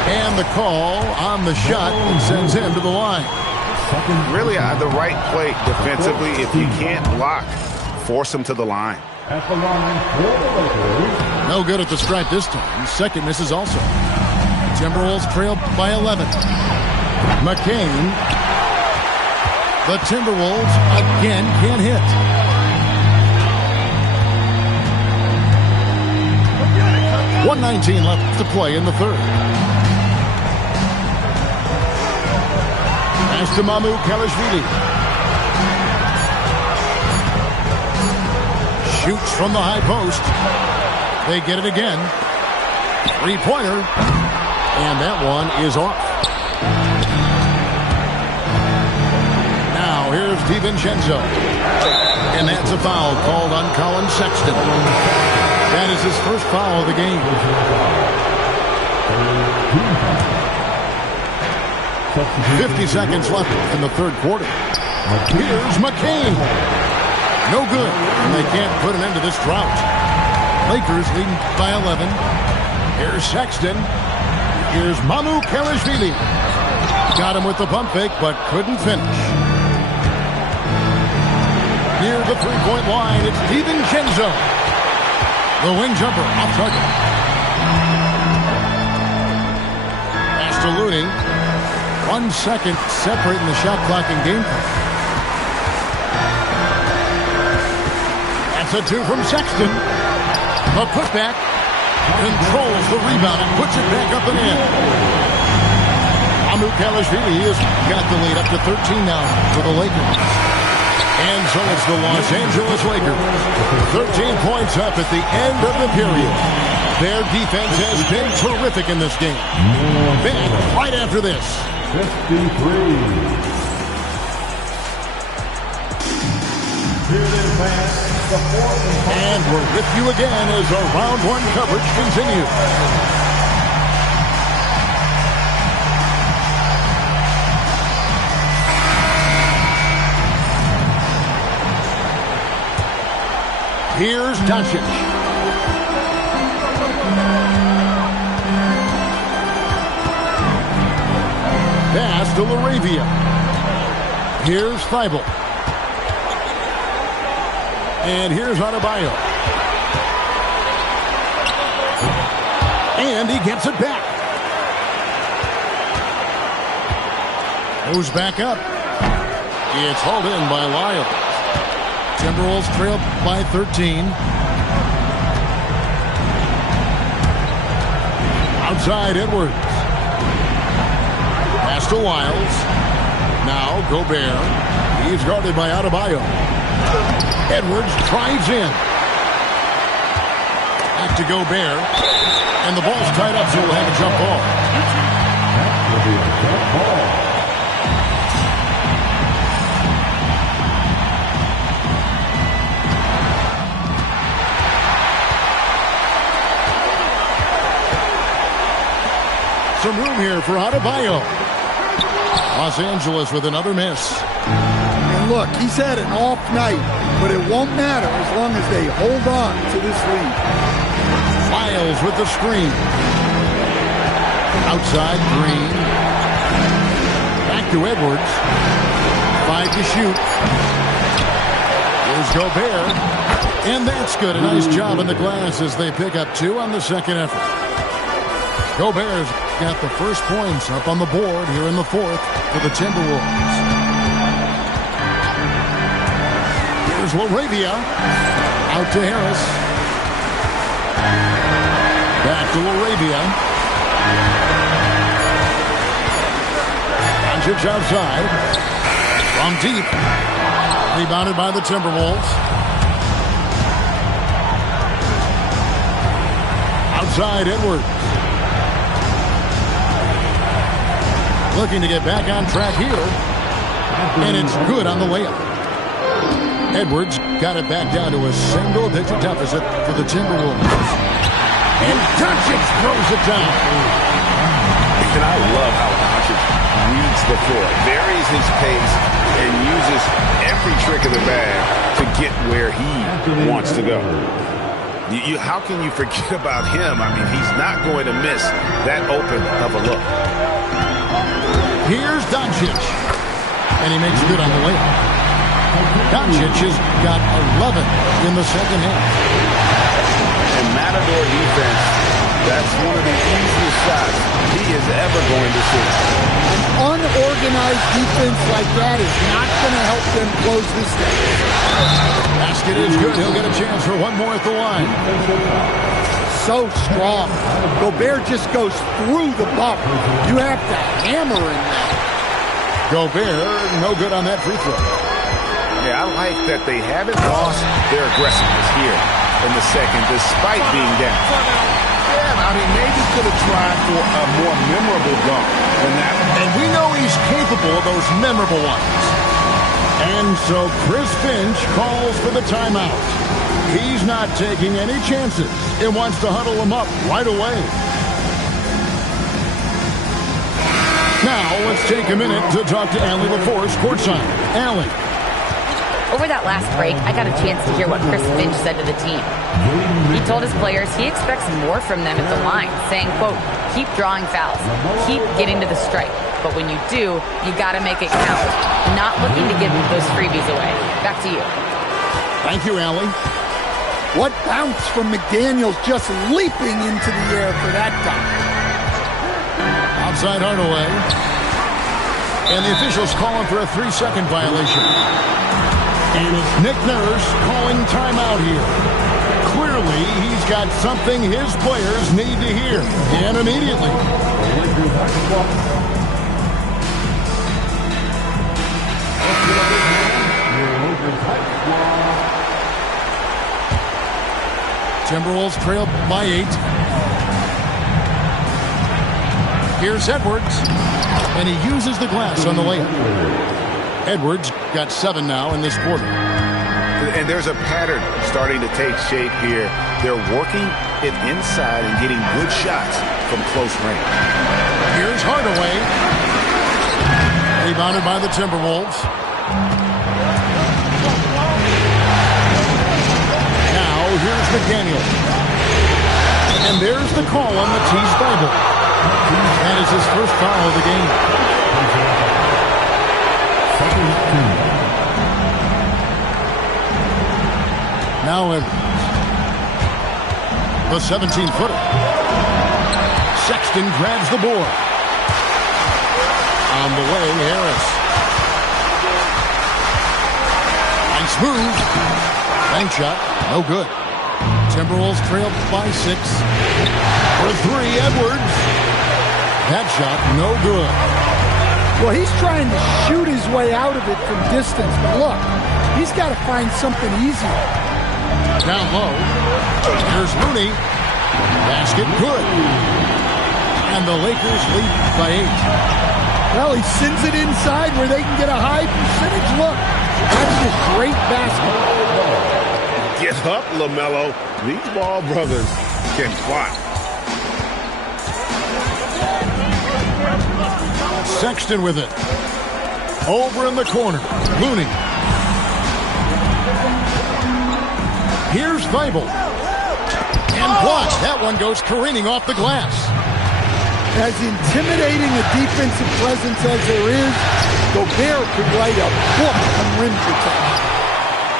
And the call on the shot sends him to the line. Really the right play defensively. If you can't block, force him to the line. No good at the stripe this time. Second misses also. Timberwolves trail by 11. McCain. The Timberwolves again can't hit. .119 left to play in the third. Pass to Mamu Kalashvili. Shoots from the high post. They get it again. 3-pointer. And that one is off. Now here's DiVincenzo. And that's a foul called on Colin Sexton. That is his first foul of the game. 50 seconds left in the third quarter. Here's McCain. No good, and they can't put an end to this drought. Lakers leading by 11. Here's Sexton. Here's Mamu Kalashvili. Got him with the pump fake, but couldn't finish. Near the three-point line, it's DiVincenzo. The wing jumper off target. Pass to Looney. 1 second separating the shot clock and game clock. That's a 2 from Sexton. The putback. Controls the rebound and puts it back up and in. Ncaa has got the lead up to 13 now for the Lakers. And so it's the Los Angeles Lakers. 13 points up at the end of the period. Their defense has been terrific in this game. Back right after this. 53. And we're with you again as our round one coverage continues. Here's Doncic. Pass to Laravia. Here's Thibault. And here's Adebayo. And he gets it back. Goes back up. It's hauled in by Lyles. Timberwolves trail by 13. Outside Edwards. Pass to Lyles. Now Gobert. He's guarded by Adebayo. Edwards drives in. Back to Gobert. And the ball's tied up, so we'll have a jump ball. That will be a jump ball. Some room here for Adebayo. Los Angeles with another miss. And look, he's had an off night, but it won't matter as long as they hold on to this lead. Lyles with the screen. Outside Green. Back to Edwards. 5 to shoot. Here's Gobert. And that's good. A nice job in the glass as they pick up 2 on the second effort. Gobert's got the first points up on the board here in the fourth for the Timberwolves. Here's Laravia. Out to Harris. Back to Laravia. Doncic outside. From deep. Rebounded by the Timberwolves. Outside Edwards. Looking to get back on track here. And it's good on the layup. Edwards got it back down to a single-digit deficit for the Timberwolves. And Doncic throws it down. And I love how Doncic reads the floor, varies his pace, and uses every trick of the bag to get where he wants to go. How can you forget about him? I mean, he's not going to miss that open of a look. Here's Doncic. And he makes good on the layup. Doncic has got 11 in the second half. And Matador defense, that's one of the easiest shots he is ever going to see. An unorganized defense like that is not going to help them close this game. Basket is good. He'll get a chance for one more at the line. So strong. Gobert just goes through the bump. You have to hammer him now. Gobert, no good on that free throw. Yeah, I like that they haven't lost their aggressiveness here in the second, despite being down. Yeah, I mean, maybe could have tried for a more memorable dunk than that. And we know he's capable of those memorable ones. And so Chris Finch calls for the timeout. He's not taking any chances. He wants to huddle him up right away. Now, let's take a minute to talk to Allie LaForce courtside. Allie. Over that last break, I got a chance to hear what Chris Finch said to the team. He told his players he expects more from them at the line, saying, quote, keep drawing fouls, keep getting to the stripe. But when you do, you got to make it count. Not looking to give those freebies away. Back to you. Thank you, Allie. What bounce from McDaniels, just leaping into the air for that dunk. Outside Hardaway. And the officials calling for a 3-second violation. Nick Nurse calling timeout here. Clearly, he's got something his players need to hear, and immediately. Timberwolves trail by 8. Here's Edwards, and he uses the glass on the layup. Edwards got 7 now in this quarter. And there's a pattern starting to take shape here. They're working it inside and getting good shots from close range. Here's Hardaway. Rebounded by the Timberwolves. Now here's McDaniel. And there's the call on Matisse Thybulle. That is his first foul of the game. Now Edwards. The 17-footer. Sexton grabs the board. On the way, Harris. Nice move. Bank shot, no good. Timberwolves trail by 6. For 3, Edwards. That shot, no good. Well, he's trying to shoot his way out of it from distance, but look, he's got to find something easier. Down low. Here's Mooney. Basket good. And the Lakers lead by 8. Well, he sends it inside where they can get a high percentage look. That's just great basketball. Get up, LaMelo. These ball brothers can block. Sexton with it. Over in the corner. Mooney. Here's Thybulle. And blocked. That one goes careening off the glass. As intimidating a defensive presence as there is, Gobert could write a book on rim protection.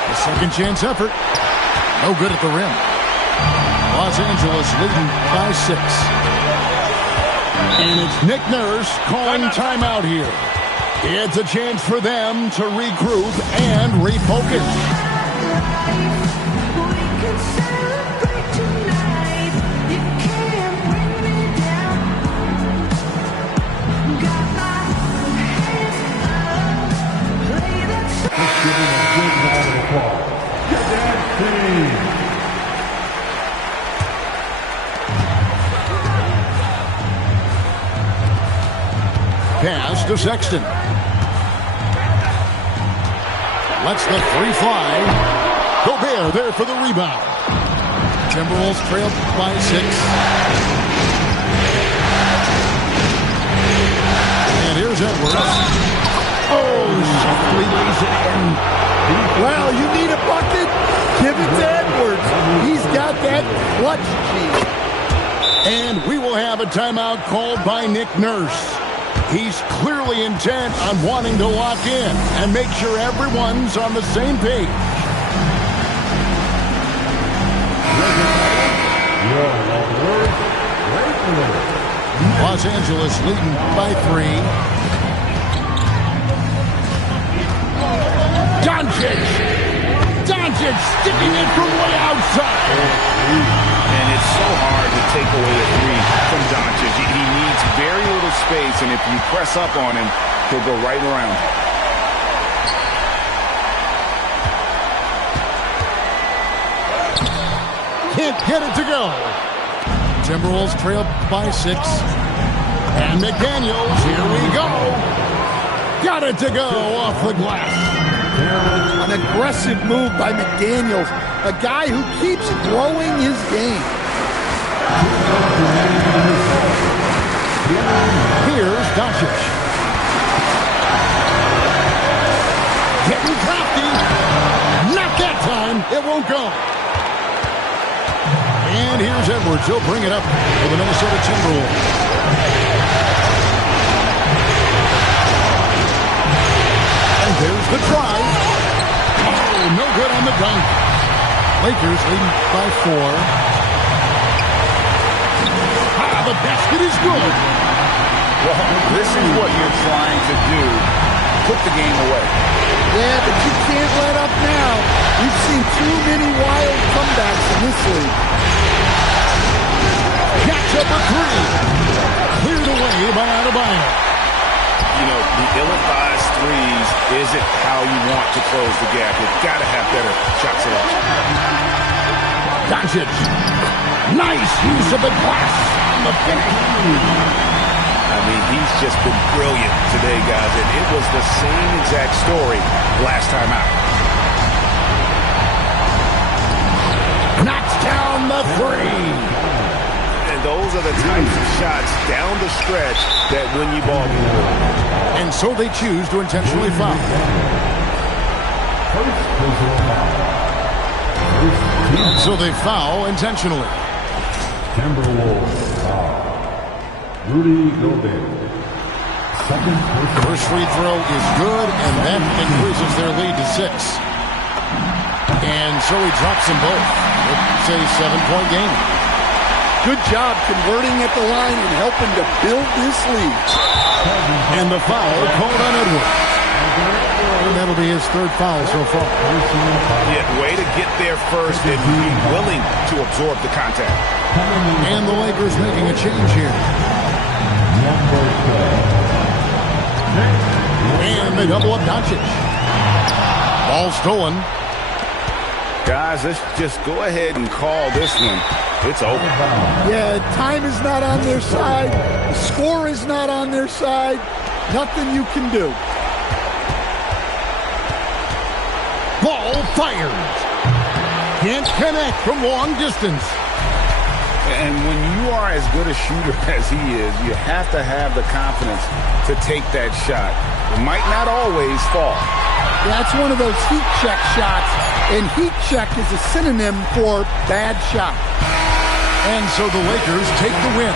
A second chance effort. No good at the rim. Los Angeles leading by 6. And it's Nick Nurse calling timeout here. It's a chance for them to regroup and refocus. Pass to Sexton. Lets the 3 fly. Gobert there for the rebound. Timberwolves trail by 6. And here's Edwards. Oh, softly lays it in. Well, you need a bucket? Give it to Edwards. He's got that clutch key. And we will have a timeout called by Nick Nurse. He's clearly intent on wanting to lock in and make sure everyone's on the same page. Los Angeles leading by 3. Doncic sticking it from way outside. And it's so hard to take away a 3 from Doncic. He needs very little space, and if you press up on him, he'll go right around you. Can't get it to go. Timberwolves trail by 6. And McDaniels, here we go. Got it to go off the glass. An aggressive move by McDaniels, a guy who keeps growing his game. Here's Doncic. Getting crafty. Not that time. It won't go. And here's Edwards. He'll bring it up for the Minnesota Timberwolves. And there's the try. Oh, no good on the dunk. Lakers leading by 4. The basket is good. Well, this is what you're trying to do. Put the game away. Yeah, but you can't let up now. We've seen too many wild comebacks in this league. Catch number 3. Cleared away by Adebayo. You know, the ill-advised threes isn't how you want to close the gap. You've got to have better shot selection. Doncic. Nice use of the glass on the finish. I mean, he's just been brilliant today, guys, and it was the same exact story last time out. Knocks down the 3. And those are the types of shots down the stretch that win you ball games. And so they choose to intentionally foul. So they foul intentionally. Timberwolves foul. Rudy Gobert. First free throw is good, and that increases their lead to 6. And so he drops them both. It's a 7-point game. Good job converting at the line and helping to build this lead. And the foul called on Edwards. And that'll be his 3rd foul so far. Yeah, way to get there first and be willing to absorb the contact. And the Lakers making a change here. And they double up Doncic. Ball stolen. Guys, let's just go ahead and call this one. It's over. Yeah, time is not on their side. The score is not on their side. Nothing you can do. Ball fired. Can't connect from long distance. And when you are as good a shooter as he is, you have to have the confidence to take that shot. It might not always fall. That's one of those heat check shots, and heat check is a synonym for bad shot. And so the Lakers take the win.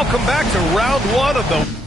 Welcome back to round one of the